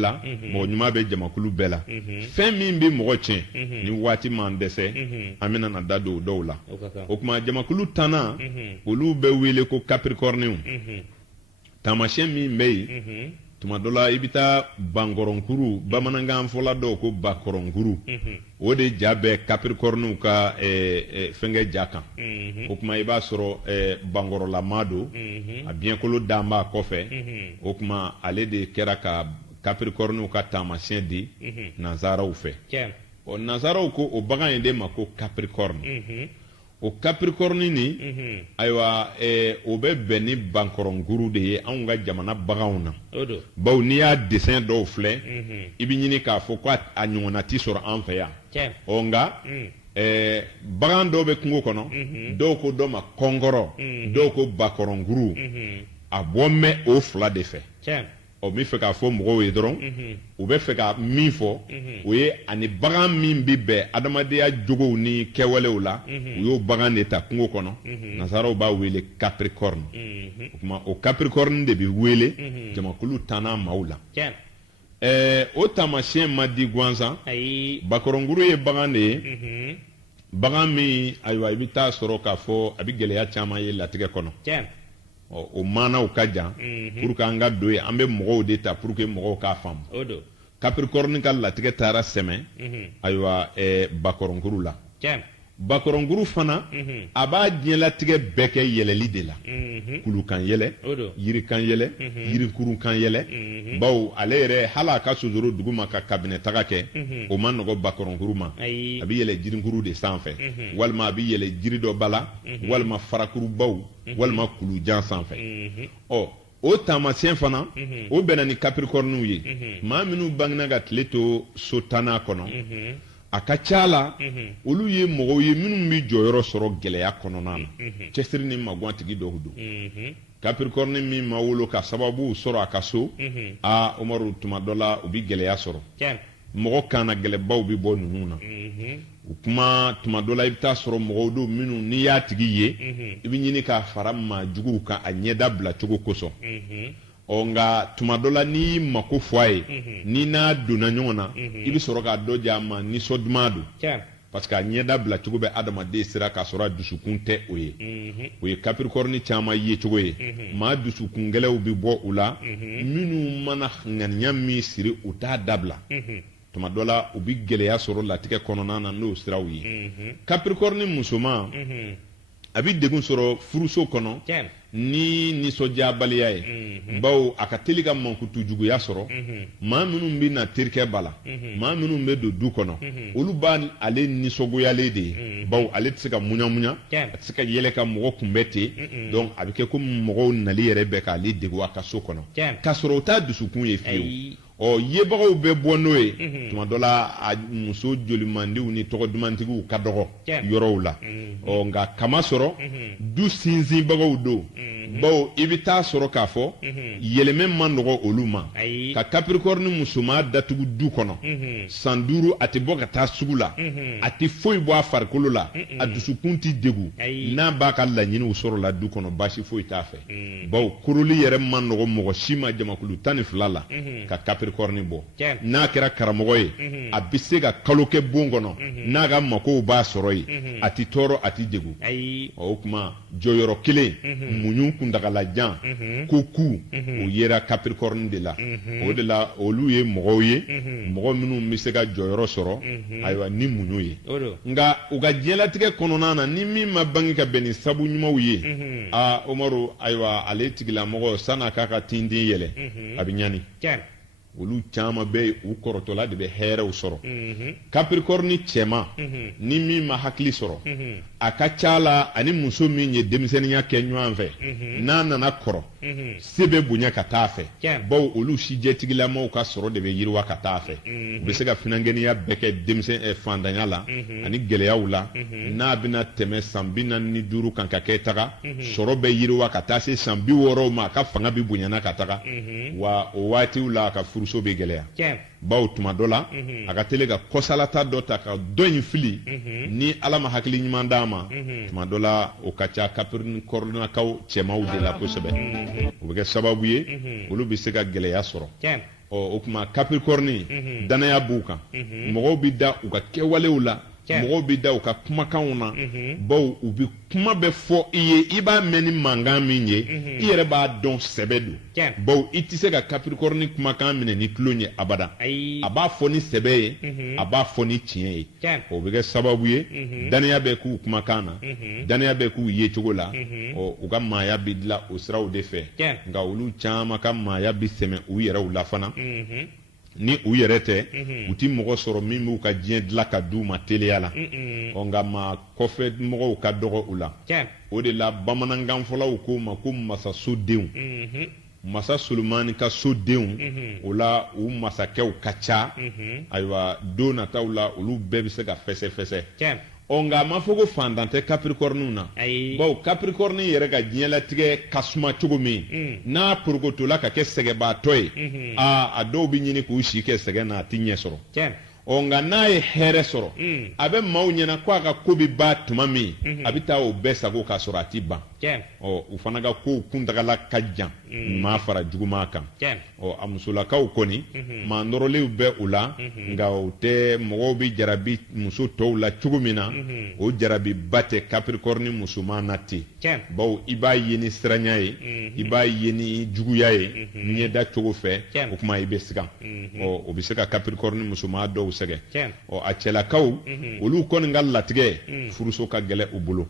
la mɔgɔ ɲuman bɛ jamakulu bɛɛ la fɛn min bɛ mɔgɔ tiɲɛ ni waati man dɛsɛ an bɛna na da don o dɔw la o tuma jamakulu 10nan olu bɛ wele ko capricorniw taamasiyɛn min bɛ yen tuma dɔ la i bɛ taa bankɔrɔnkuru bamanankan fɔla dɔw ko bakɔrɔnkuru o de ja bɛ capricorniw ka fɛnkɛ ja kan o tuma i b'a sɔrɔ bankɔrɔlama don a biɲɛkolo dan b'a kɔfɛ o tuma ale de kɛra ka capricorniw ka taamasiyɛn di nanzaraw fɛ ɔ nanzaraw ko o bagan in de ma ko capricorne o capricorne ni ayiwa o bɛ bɛn ni bankɔrɔnkuru de ye anw ka jamana baganw na bawo n'i y'a dessin dɔw filɛ i bɛ ɲini k'a fɔ ko a ɲɔgɔnna tɛ sɔrɔ an fɛ yan ɔ nka bagan dɔw bɛ kungo kɔnɔ dɔw ko dɔ ma kɔnkɔrɔ dɔw ko bakɔrɔnkuru a bɔ mɛn o fila de fɛ o bɛ fɛ k'a fɔ mɔgɔw ye dɔrɔn u bɛ fɛ ka min fɔ o ye ani bagan min bɛ bɛn adamadenya jogow ni kɛwalew la u y'o bagan de ta kungo kɔnɔ nanzaraw b'a wele capricorne o tuma o capricorne de bɛ wele jamakulu 10nan maaw la o taamasiyɛn ma di gansan bakɔrɔnkuru ye bagan de ye bagan min ayiwa i bɛ taa sɔrɔ k'a fɔ a bɛ gɛlɛya caman ye latigɛ kɔnɔ o maanaw ka jan pour que an ka don ye an bɛ mɔgɔw de ta pour que mɔgɔw k'a faamu capricorne ka latigɛ taara sɛmɛ ayiwa bakɔrɔnkuru la bakɔrɔnkuru fana a b'a diɲɛlatigɛ bɛɛ kɛ yɛlɛli de la kulukan yɛlɛ yirikan yɛlɛ yirikurunkan yɛlɛ bawo ale yɛrɛ hali a ka sosoro dugu ma ka kabinɛ taga kɛ o ma nɔgɔ bakɔrɔnkuru ma a bɛ yɛlɛ jirinkuru de sanfɛ walima a bɛ yɛlɛ jiri dɔ bala walima farakurubaw walima kulujan sanfɛ ɔ o taamasiyɛn fana o bɛnna ni capricornew ye maa minnu bangena ka tile to so 10nan kɔnɔ a ka ca la olu ye mɔgɔw ye minnu bɛ jɔyɔrɔ sɔrɔ gɛlɛya kɔnɔna na cɛsiri ni magwantigi dɔw don capricorne min ma wolo ka sababu sɔrɔ a ka so Umaru tuma dɔ la u bɛ gɛlɛya sɔrɔ mɔgɔ kana gɛlɛbaw bɛ bɔ ninnu na o kuma tuma dɔ la i bɛ taa sɔrɔ mɔgɔw don minnu n'i y'a tigi ye i bɛ ɲini k'a fara maajuguw kan a ɲɛda bila cogo kosɔn ɔ nka tuma dɔ la n'i mako fɔ a ye n'i n'a donna ɲɔgɔn na i bɛ sɔrɔ k'a dɔ ja a ma nisɔn duman don parce que a ɲɛda bila cogo bɛ adamaden sira k'a sɔrɔ a dusukun tɛ o ye o ye capricorne caman ye cogo ye maa dusukun gɛlɛnw bɛ bɔ u la minnu mana ŋaniya min siri u t'a dabila tuma dɔ la u bɛ gɛlɛya sɔrɔ latigɛ kɔnɔna na n'o siraw ye capricorne musoman a bɛ degun sɔrɔ furuso kɔnɔ ni nisɔndiyabaliya ye bawo a ka teli ka mankutu juguya sɔrɔ maa minnu bɛ na terikɛ ba la maa minnu bɛ don du kɔnɔ olu b'a ale nisɔngoyalen de ye bawo ale tɛ se ka muɲamuɲa a tɛ se ka yɛlɛ ka mɔgɔ kunbɛn ten donc a bɛ kɛ komi mɔgɔw nali yɛrɛ bɛ k'ale degun a ka so kɔnɔ k'a sɔrɔ o t'a dusukun ye fiyewu ɔ yebagaw bɛ bɔ n'o ye tuma dɔ la a muso jolimandiw ni tɔgɔ dumantigiw ka dɔgɔ yɔrɔw la ɔ nka kama sɔrɔ du sinsinbagaw don bawo i bɛ taa sɔrɔ k'a fɔ yɛlɛmɛ ma nɔgɔ olu ma ka capricorne musoman datugu du kɔnɔ san 5 a tɛ bɔ ka taa sugu la a tɛ foyi bɔ a farikolo la a dusukun tɛ degun n'a b'a ka laɲiniw sɔrɔ la du kɔnɔ baasi foyi t'a fɛ bawo koroli yɛrɛ ma nɔgɔ mɔgɔ si ma jamakulu 12 la ka capricorne bɔ n'a kɛra karamɔgɔ ye a bɛ se ka kalo kɛ bon kɔnɔ n'a ka makow b'a sɔrɔ yen a tɛ tɔɔrɔ a tɛ degun o tuma jɔyɔrɔ kelen muɲu kuntagalajan ko ku o yera capricorne de la o de la olu ye mɔgɔw ye mɔgɔ minnu bɛ se ka jɔyɔrɔ sɔrɔ ayiwa ni muɲu ye nka u ka diɲɛlatigɛ kɔnɔna na ni min ma bange ka bɛn ni sabu ɲumanw ye Umaru ayiwa ale tigilamɔgɔ san'a k'a ka tindin yɛlɛ a bɛ ɲani olu caman bɛ u kɔrɔtɔla de bɛ hɛrɛw sɔrɔ capricorne cɛman ni min ma hakili sɔrɔ a ka ca la ani muso min ye denmisɛnninya kɛ ɲɔgɔn fɛ n'a nana kɔrɔ se bɛ bonya ka taa fɛ bawo olu sijɛtigilamaw ka sɔrɔ de bɛ yiriwa ka taa fɛ u bɛ se ka finankɛniya bɛɛ kɛ denmisɛn fantanya la ani gɛlɛyaw la n'a bɛna tɛmɛ san 45 kan ka kɛ taga sɔrɔ bɛ yiriwa ka taa se san 60 ma a ka fanga bɛ bonyana ka taga wa o waatiw la a ka furuso bɛ gɛlɛya bawo tuma dɔ la a ka teli ka kɔsalata dɔ ta ka dɔ in fili ni ala ma hakili ɲuman d'a ma tuma dɔ la o ka ca capricornekaw cɛmaw de la kosɛbɛ o bɛ kɛ sababu ye olu bɛ se ka gɛlɛya sɔrɔ o kuma capricorne danaya b'u kan mɔgɔw bi da u ka kɛwalew la mɔgɔw bi da u ka kumakanw na baw u bi kuma bɛ fɔ i ye i b'a mɛn ni mankan min ye i yɛrɛ b'a dɔn sɛbɛ don baw i tɛ se ka capricorne kumakan minɛ ni tulo ye abada a b'a fɔ ni sɛbɛ ye a b'a fɔ ni tiɲɛ ye o bɛ kɛ sababu ye danaya bɛ k'u kumakan na danaya bɛ k'u ye cogo la u ka maaya bi dilan o siraw de fɛ nka olu caman ka maaya bi sɛmɛ u yɛrɛw la fana ni u yɛrɛ tɛ u ti mɔgɔ sɔrɔ min b'u ka diɲɛ dilan ka d'u ma teliya la nka maa kɔfɛ mɔgɔw ka dɔgɔ u la o de la bamanankan fɔlaw k'o ma ko masasodenw masa Solomani ka sodenw o la u masakɛw ka ca ayiwa don nataw la olu bɛɛ bɛ se ka fɛsɛfɛsɛ nka a ma fɔ ko fantan tɛ capricorne na bawo capricorne yɛrɛ ka diɲɛlatigɛ ka suma cogo min n'a porokotola ka kɛ sɛgɛbaatɔ ye a dɔw bɛ ɲini k'u si kɛ sɛgɛn na a ti ɲɛ sɔrɔ nka n'a ye hɛrɛ sɔrɔ a bɛ maaw ɲɛna ko a ka ko bɛ ban tuma min a bɛ taa o bɛɛ sago k'a sɔrɔ a ti ban u fana ka kow kuntagala ka jan maa fara juguman kan a musolakaw kɔni maa nɔrɔlenw bɛ u la nka o tɛ mɔgɔw bɛ jarabi muso tɔw la cogo min na o jarabiba tɛ capricorne musoman na ten bawo i b'a ye ni siranya ye i b'a ye ni juguya ye ɲɛda cogo fɛ o kuma i bɛ sigan o bɛ se ka capricorne musoman dɔw sɛgɛn a cɛlakaw olu kɔni ka latigɛ furuso ka gɛlɛ u bolo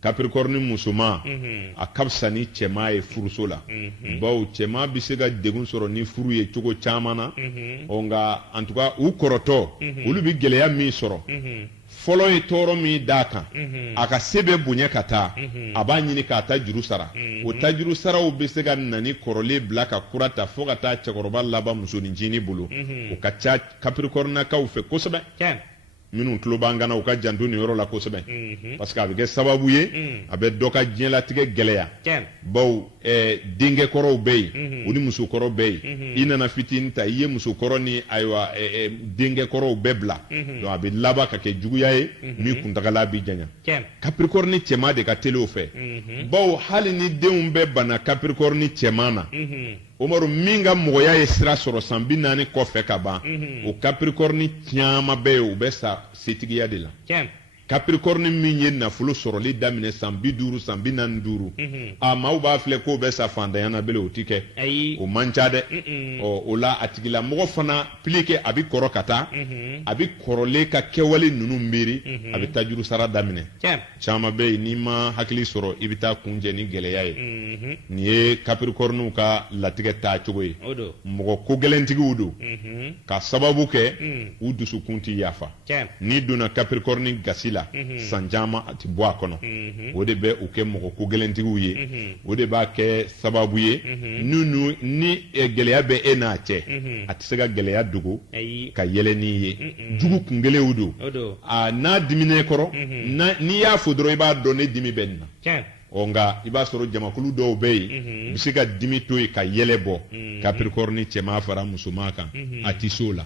capricorne musoman a ka fisa ni cɛman ye furuso la bawo cɛman bɛ se ka degun sɔrɔ ni furu ye cogo caman na nka en tout cas u kɔrɔtɔ olu bɛ gɛlɛya min sɔrɔ fɔlɔ ye tɔɔrɔ min d'a kan a ka se bɛ bonya ka taa a b'a ɲini k'a ta juru sara o ta juru saraw bɛ se ka na ni kɔrɔlen bila ka kura ta fo ka taa cɛkɔrɔba laban musoninncinin bolo o ka ca capricornekaw fɛ kosɛbɛ minnu tulo b'an kana u ka janto nin yɔrɔ la kosɛbɛ parce que a bɛ kɛ sababu ye a bɛ dɔ ka diɲɛlatigɛ gɛlɛya bawo denkɛkɔrɔw bɛ yen o ni musokɔrɔ bɛ yen i nana fitinin ta i ye musokɔrɔ ni ayiwa denkɛkɔrɔw bɛɛ bila donc a bɛ laban ka kɛ juguya ye min kuntagala bɛ janya capricorne cɛman de ka teli o fɛ bawo hali ni denw bɛ bana capricorne cɛman na Umaru min ka mɔgɔya ye sira sɔrɔ san 40 kɔfɛ ka ban o capricorne caman bɛ yen u bɛ sa setigiya de la capricorne min ye nafolo sɔrɔli daminɛ san 50 san 45 a maaw b'a filɛ k'o bɛ sa fantanya na bele o ti kɛ o man ca dɛ o la a tigila mɔgɔ fana plique a bɛ kɔrɔ ka taa a bɛ kɔrɔlen ka kɛwale ninnu miiri a bɛ taa juru sara daminɛ caman bɛ yen n'i ma hakili sɔrɔ i bɛ taa kunjɛ ni gɛlɛya ye nin ye capricornew ka latigɛ taa cogo ye mɔgɔ ko gɛlɛntigiw don ka sababu kɛ u dusukun ti yafa n'i donna capricorne gasi la san caman a ti bɔ a kɔnɔ o de bɛ u kɛ mɔgɔ ko gɛlɛntigiw ye o de b'a kɛ sababu ye ni gɛlɛya bɛ e n'a cɛ a tɛ se ka gɛlɛya dogo ka yɛlɛ n'i ye jugu kungelenw don n'a diminen kɔrɔ n'i y'a fɔ dɔrɔn i b'a dɔn ne dimi bɛ nin na nka i b'a sɔrɔ jamakulu dɔw bɛ yen u bɛ se ka dimi to yen ka yɛlɛ bɔ capricorne cɛman fara musoman kan a ti se o la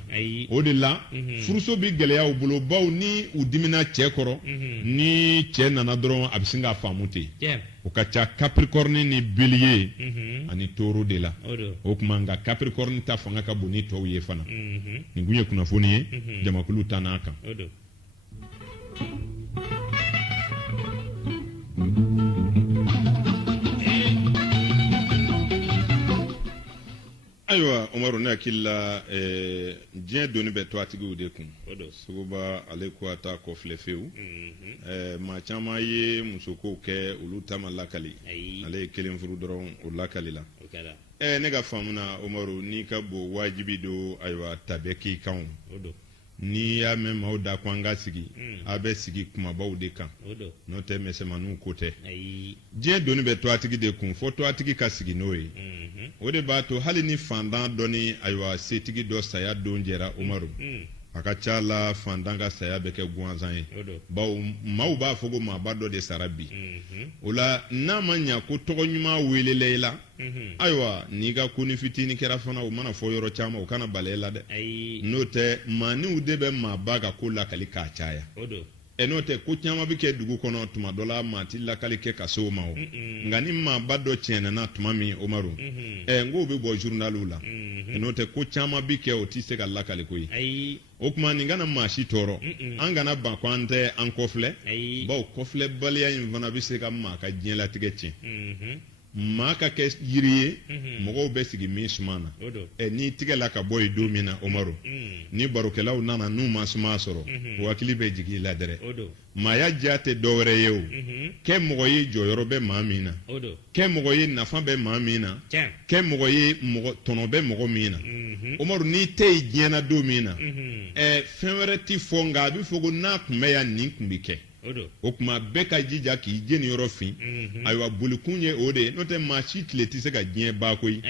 o de la furuso bɛ gɛlɛya u bolo baw ni u dimina cɛ kɔrɔ ni cɛ nana dɔrɔn a bɛ sin ka faamu ten o ka ca capricorne ni bélier ani taureau de la o tuma nka capricorne ta fanga ka bon ni tɔw ye fana nin kun ye kunnafoni ye jamakulu ta n'a kan. Ayiwa Umaru ne hakili la diɲɛ doni bɛ to a tigiw de kun Suguba ale ko a ta kɔfilɛ fewu maa caman ye musokow kɛ olu ta ma lakali ale ye kelen furu dɔrɔn o lakali la ne ka faamu na Umaru n'i ka bon wajibi don ayiwa tabiya k'i kan n'i y'a mɛn maaw da ko an ka sigi a bɛ sigi kumabaw de kan n'o tɛ misɛnmaninw ko tɛ diɲɛ doni bɛ to a tigi de kun fo to a tigi ka sigi n'o ye o de b'a to hali ni fantan dɔ ni ayiwa setigi dɔ saya don jɛra Umaru a ka ca la fantan ka saya bɛ kɛ gansan ye bawo maaw b'a fɔ ko maaba dɔ de sara bi o la n'a ma ɲa ko tɔgɔ ɲuman welela i la ayiwa n'i ka ko ni fitinin kɛra fana o mana fɔ yɔrɔ caman o kana bala i la dɛ n'o tɛ maaninw de bɛ maaba ka ko lakali k'a caya n'o tɛ ko caman bɛ kɛ dugu kɔnɔ tuma dɔ la maa ti lakali kɛ ka se o ma o nka ni maaba dɔ tiɲɛna tuma min Umaru n k'o bɛ bɔ journaliw la n'o tɛ ko caman bɛ kɛ o tɛ se ka lakali ko ye o tuma nin kana maa si tɔɔrɔ an kana ban ko an tɛ an kɔfilɛ bawo kɔfilɛbaliya in fana bɛ se ka maa ka diɲɛlatigɛ tiɲɛ maa ka kɛ yiri ye mɔgɔw bɛ sigi min suma na n'i tigɛ la ka bɔ yen don min na Umaru ni barokɛlaw nana n'u ma suma sɔrɔ o hakili bɛ jigin i la dɛrɛ maaya diya tɛ dɔwɛrɛ ye o kɛ mɔgɔ ye jɔyɔrɔ bɛ maa min na kɛ mɔgɔ ye nafa bɛ maa min na kɛ mɔgɔ ye tɔnɔ bɛ mɔgɔ min na Umaru n'i tɛ yen diɲɛna don min na fɛn wɛrɛ ti fɔ nka a bɛ fɔ ko n'a tun bɛ yan nin tun bɛ kɛ o tuma bɛɛ ka jija k'i jeniyɔrɔ fin ayiwa bolikun ye o de ye n'o tɛ maa si tile tɛ se ka diɲɛ ban koyi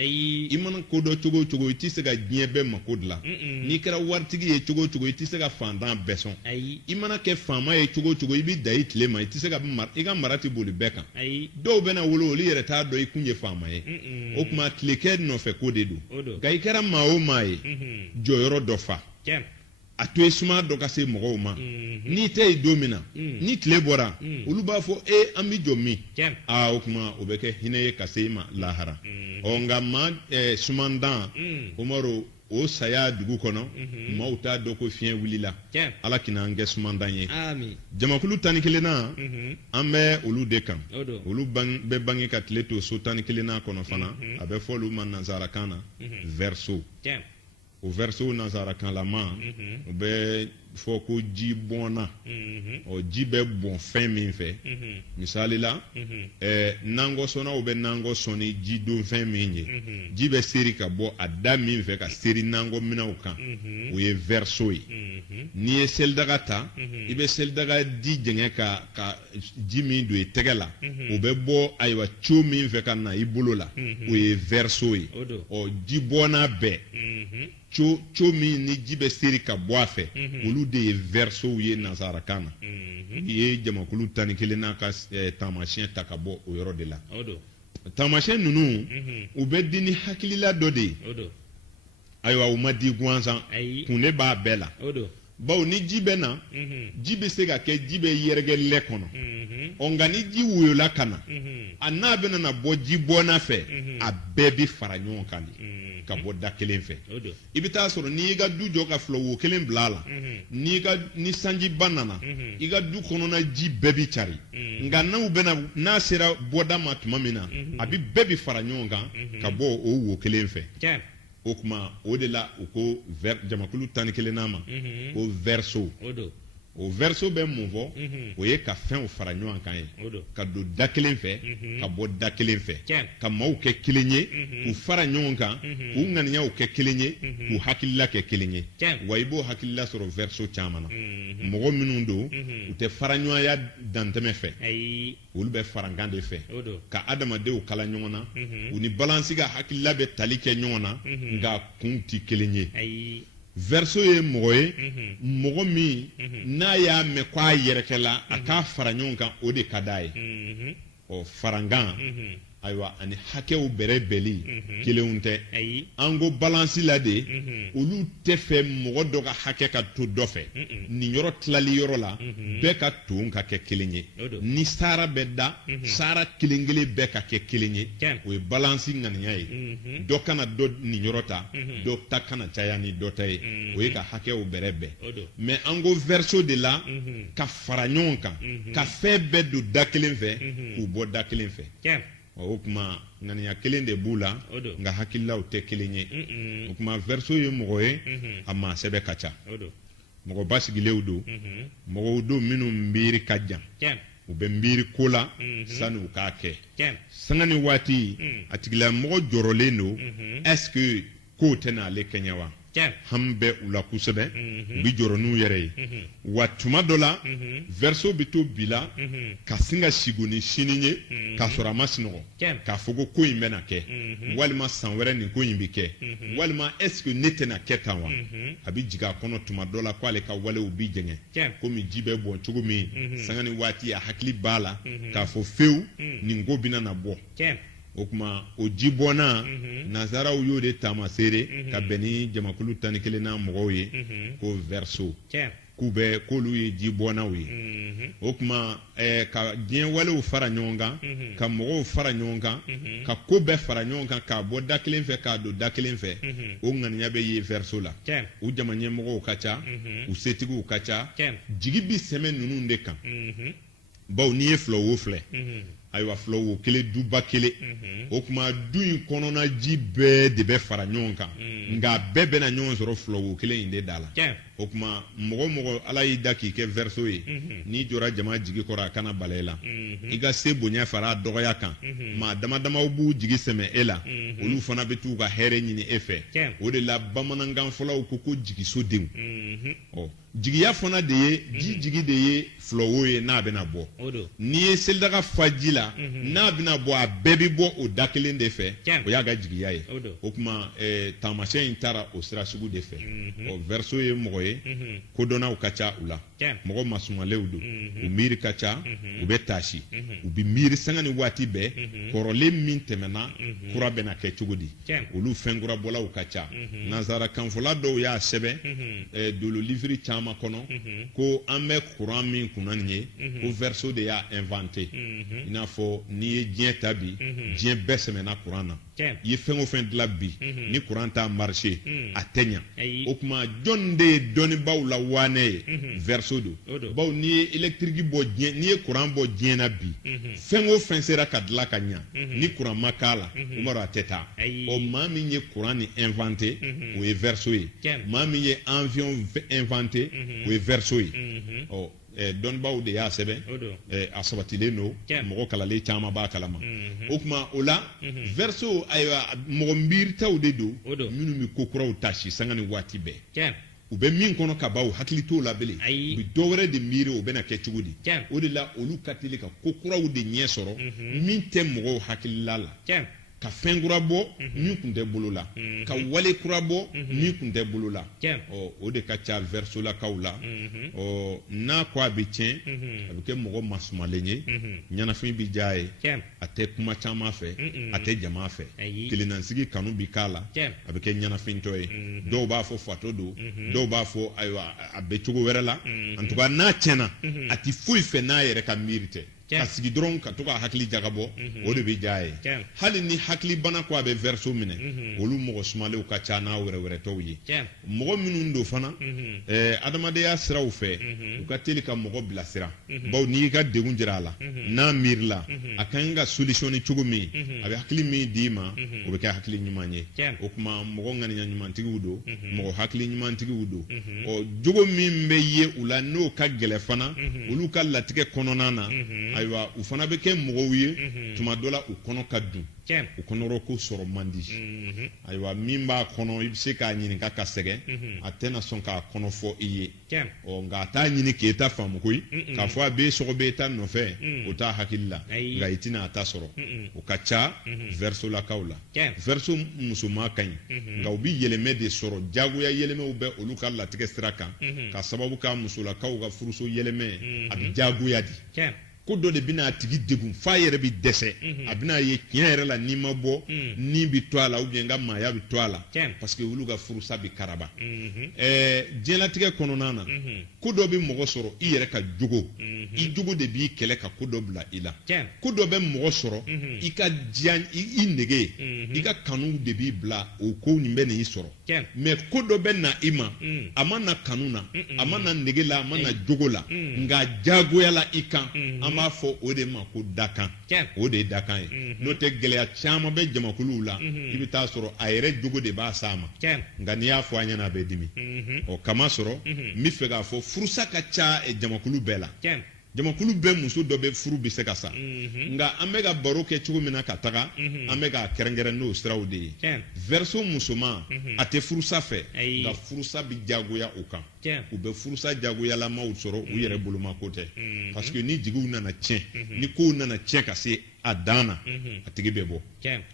i mana ko dɔ cogo o cogo i tɛ se ka diɲɛ bɛɛ mako dilan n'i kɛra waritigi ye cogo o cogo i tɛ se ka fantan bɛɛ sɔn i mana kɛ faama ye cogo o cogo i bɛ da i tile ma i tɛ se ka i ka mara tɛ boli bɛɛ kan dɔw bɛna wolo olu yɛrɛ t'a dɔn i kun ye faama ye o tuma tilekɛ nɔfɛ ko de don nka i kɛra maa o maa ye jɔyɔrɔ dɔ fa a to ye suma dɔ ka se mɔgɔw ma n'i tɛ yen don min na ni tile bɔra olu b'a fɔ an bɛ jɔ min o kuma o bɛ kɛ hinɛ ye ka se i ma lahara nka maa sumandan Umaru o saya dugu kɔnɔ maaw t'a dɔn ko fiɲɛ wulila Ala k'an kɛ sumandan ye jamakulu 11nan an bɛ olu de kan olu bɛ bange ka tile to so 11nan kɔnɔ fana a bɛ fɔ olu ma nanzarakan na verseau o verseau nanzarakanlama o bɛ fɔ ko ji bɔnna ji bɛ bɔn fɛn min fɛ misali la nangɔ sɔnnaw bɛ nangɔ sɔn ni ji don fɛn min ye ji bɛ seri ka bɔ a da min fɛ ka seri nangɔ minɛnw kan o ye verseau ye n'i ye selidaga ta i bɛ selidaga di jɛngɛ ka ji min don i tɛgɛ la o bɛ bɔ ayiwa co min fɛ ka na i bolo la o ye verseau ye ji bɔnna bɛɛ co min ni ji bɛ seri ka bɔ a fɛ olu de ye verseau ye nanzarakan na i ye jamakulu 11 n'a ka taamasiyɛn ta ka bɔ o yɔrɔ de la taamasiyɛn ninnu u bɛ di ni hakilila dɔ de ye ayiwa u ma di gansan kun ne b'a bɛɛ la bawo ni ji bɛ na ji bɛ se ka kɛ ji bɛ yɛrɛkɛ lɛ kɔnɔ nka ni ji woyola ka na a n'a bɛna na bɔ ji bɔnna fɛ a bɛɛ bɛ fara ɲɔgɔn kan de ka bɔ da kelen fɛ i bɛ taa sɔrɔ n'i y'i ka du jɔ ka filɛwo kelen bila a la ni sanjiba nana i ka du kɔnɔna ji bɛɛ bɛ cari nka n'a sera bɔda ma tuma min na a bɛ bɛɛ bɛ fara ɲɔgɔn kan ka bɔ o wo kelen fɛ o kuma o de la u ko jamakulu 11nan ma ko verseau o verseau bɛ mun fɔ o ye ka fɛnw fara ɲɔgɔn kan ye ka don da kelen fɛ ka bɔ da kelen fɛ ka maaw kɛ kelen ye k'u fara ɲɔgɔn kan k'u ŋaniyaw kɛ kelen ye k'u hakilila kɛ kelen ye wa i b'o hakilila sɔrɔ verseau caman na mɔgɔ minnu don u tɛ fara ɲɔgɔnya dantɛmɛ fɛ olu bɛ farankan de fɛ ka adamadenw kala ɲɔgɔn na u ni balansi ka hakilila bɛ tali kɛ ɲɔgɔn na nka kun tɛ kelen ye verseau ye mɔgɔ ye mɔgɔ min n'a y'a mɛn ko a yɛrɛkɛla a k'a fara ɲɔgɔn kan o de ka d'a ye farankan ayiwa ani hakɛw bɛrɛ bɛnli kelenw tɛ an ko balansi la de olu tɛ fɛ mɔgɔ dɔ ka hakɛ ka to dɔ fɛ nin yɔrɔ tilali yɔrɔ la bɛɛ ka ton ka kɛ kelen ye ni sara bɛ da sara kelen kelen bɛɛ ka kɛ kelen ye o ye balansi ŋaniya ye dɔ kana dɔ nin yɔrɔ ta dɔ ta kana caya ni dɔ ta ye o ye ka hakɛw bɛrɛ bɛn mais an ko verseau de la ka fara ɲɔgɔn kan ka fɛn bɛɛ don da kelen fɛ k'u bɔ da kelen fɛ o kuma ŋaniya kelen de b'u la nka hakililaw tɛ kelen ye o kuma verseau ye mɔgɔ ye a maa sɛbɛ ka ca mɔgɔ basigilenw don mɔgɔw don minnu miiri ka jan u bɛ miiri ko la sani u k'a kɛ sanga ni waati a tigilamɔgɔ jɔrɔlen don est-ce que kow tɛna ale kɛɲɛ wa hami bɛ u la kosɛbɛ u bɛ jɔrɔ n'u yɛrɛ ye wa tuma dɔ la verseau bɛ to bi la ka sin ka sigo ni sini ye k'a sɔrɔ a ma sunɔgɔ k'a fɔ ko in bɛna kɛ walima san wɛrɛ nin ko in bɛ kɛ walima est-ce que ne tɛna kɛ tan wa a bɛ jigin a kɔnɔ tuma dɔ la k'ale ka walew bi jɛngɛ komi ji bɛ bɔn cogo min sanga ni waati a hakili b'a la k'a fɔ fewu nin ko bɛna na bɔ o kuma o ji bɔnna nazaraw y'o de taamaseere ka bɛn ni jamakulu 11nan mɔgɔw ye ko verseau k'u bɛ k'olu ye ji bɔnnaw ye o tuma ka diɲɛ walew fara ɲɔgɔn kan ka mɔgɔw fara ɲɔgɔn kan ka ko bɛɛ fara ɲɔgɔn kan k'a bɔ da kelen fɛ k'a don da kelen fɛ o ŋaniya bɛ ye verso la u jama ɲɛmɔgɔw ka ca u setigiw ka ca jigi bi sɛmɛ ninnu de kan bawo n'i ye filawo filɛ ayiwa filawo kelen duba kelen o tuma du in kɔnɔna ji bɛɛ de bɛ fara ɲɔgɔn kan nka bɛɛ bɛna ɲɔgɔn sɔrɔ filawo kelen in de da la o tuma mɔgɔ mɔgɔ ala y'i da k'i kɛ verso ye n'i jɔra jama jigi kɔrɔ a kana bala e la i ka se bonya fara a dɔgɔya kan maa dama damaw b'u jigi sɛmɛ e la olu fana bɛ t'u ka hɛrɛ ɲini e fɛ o de la bamanankan fɔlaw ko jigisodenw jigiya fana de ye jigi de ye filawo ye n'a bɛna bɔ n'i ye selidaga fa ji la n'a bɛna bɔ a bɛɛ bɛ bɔ o da kelen de fɛ o y'a ka jigiya ye o tuma taamasiyɛn in taara o sira sugu de fɛ verso ye mɔgɔ ye kodɔnnaw ka ca u la mɔgɔ masumalenw don u miiri ka ca u bɛ taasi u bɛ miiri sanga ni waati bɛɛ kɔrɔlen min tɛmɛna kura bɛna kɛ cogo di olu fɛnkura ka ca nanzara kanfɔla dɔw y'a sɛbɛn dolo livre caman kɔnɔ ko an bɛ kuran min kunna nin ye ko verso de y'a inventé i n'a fɔ n'i ye diɲɛ ta bi diɲɛ bɛɛ sɛmɛna kuran na i ye fɛn o fɛn dilan bi ni kuran t'a marché a tɛ ɲa o tuma jɔn de ye dɔnnibaaw la waanɛ ye verso do bawo n'i ye électrique bɔ diɲɛ n'i ye kuran bɔ diɲɛ na bi fɛn o fɛn sera ka dilan ka ɲa ni kuran ma k'a la o b'a dɔn a tɛ taa maa min ye kuran ni inventé o ye verso ye maa min ye avion inventé o ye verso ye dɔnnibaaw de y'a sɛbɛn a sabatilen don mɔgɔ kalalen caman b'a kalama o tuma o la verso ayiwa mɔgɔ miiritaw de don minnu bɛ ko kuraw taasi sanga ni waati bɛɛ u bɛ min kɔnɔ ka ban u hakili t'o la bilen u bɛ dɔ wɛrɛ de miiri o bɛna kɛ cogo di o de la olu ka teli ka ko kuraw de ɲɛ sɔrɔ min tɛ mɔgɔw hakilila la ka fɛn kura bɔ min tun tɛ bolo la ka wale kura bɔ min tun tɛ bolo la o de ka ca versolakaw la n'a ko a bɛ tiɲɛ a bɛ kɛ mɔgɔ masumalen ye ɲɛnafin bɛ diya ye a tɛ kuma caman fɛ a tɛ jama fɛ kelennansigi kanu bɛ k'a la a bɛ kɛ ɲɛnafintɔ ye dɔw b'a fɔ fato don dɔw b'a fɔ ayiwa a bɛ cogo wɛrɛ la en tout cas n'a tiɲɛna a tɛ foyi fɛ n'a yɛrɛ ka miiri tɛ ka sigi dɔrɔn ka to ka hakili jagabɔ o de bɛ diya ye hali ni hakili bana ko a bɛ verso minɛ olu mɔgɔ sumalenw ka ca n'a wɛrɛ tɔw ye mɔgɔ minnu don fana adamadenya siraw fɛ u ka teli ka mɔgɔ bilasira bawo n'i ka degun jira a la n'a miirila a kan ka solution cogo min a bɛ hakili min d'i ma o bɛ kɛ hakili ɲuman ye o tuma mɔgɔ ŋaniya ɲumantigiw don mɔgɔ hakili ɲumantigiw don jogo min bɛ ye u la n'o ka gɛlɛ fana olu ka latigɛ kɔnɔna na ayiwa u fana bɛ kɛ mɔgɔw ye tuma dɔ la u kɔnɔ ka dun u kɔnɔrɔ ko sɔrɔ man di ayiwa min b'a kɔnɔ i bɛ se k'a ɲininka ka sɛgɛn a tɛna sɔn k'a kɔnɔ fɔ i ye nka a t'a ɲini k'e ta faamu koyi k'a fɔ a b'e sɔgɔ b'e ta nɔfɛ o t'a hakili la nka i tɛna a ta sɔrɔ o ka ca versolakaw la verso musoman ka ɲi nka u bɛ yɛlɛmɛ de sɔrɔ jagoya yɛlɛmɛw bɛ olu ka latigɛ sira kan ka sababu k'a musolakaw ka furuso yɛlɛmɛ a bɛ jagoya di ko dɔ de bɛna a tigi degun f'a yɛrɛ bɛ dɛsɛ a bɛna ye tiɲɛ yɛrɛ la n'i ma bɔ ni bɛ to a la ou bien n ka maaya bɛ to a la parce que olu ka furusa bɛ karaba diɲɛlatigɛ kɔnɔna na ko dɔ bɛ mɔgɔ sɔrɔ i yɛrɛ ka jogo i jogo de b'i kɛlɛ ka ko dɔ bila i la ko dɔ bɛ mɔgɔ sɔrɔ i ka diya i nege i ka kanu de b'i bila o ko nin bɛ nin i sɔrɔ mais ko dɔ bɛ na i ma a ma na kanu na a ma na nege la a ma na jogo la nka jagoya la i kan an b'a fɔ o de ma ko dakan o de ye dakan ye n'o tɛ gɛlɛya caman bɛ jamakuluw la i bɛ taa sɔrɔ a yɛrɛ jogo de b'a s'a ma nka n'i y'a fɔ a ɲɛna a bɛ dimi kama sɔrɔ n bɛ fɛ k'a fɔ furusa ka ca jamakulu bɛɛ la jamakulu bɛɛ muso dɔ bɛ furu bɛ se ka sa nka an bɛ ka baro kɛ cogo min na ka taga an bɛ ka kɛrɛnkɛrɛn n'o siraw de ye verso musoman a tɛ furusa fɛ nka furusa bɛ jagoya o kan u bɛ furusa jagoyalamaw sɔrɔ u yɛrɛ bolomako tɛ parce que ni jigiw nana tiɲɛ ni kow nana tiɲɛ ka se a danna a tigi bɛ bɔ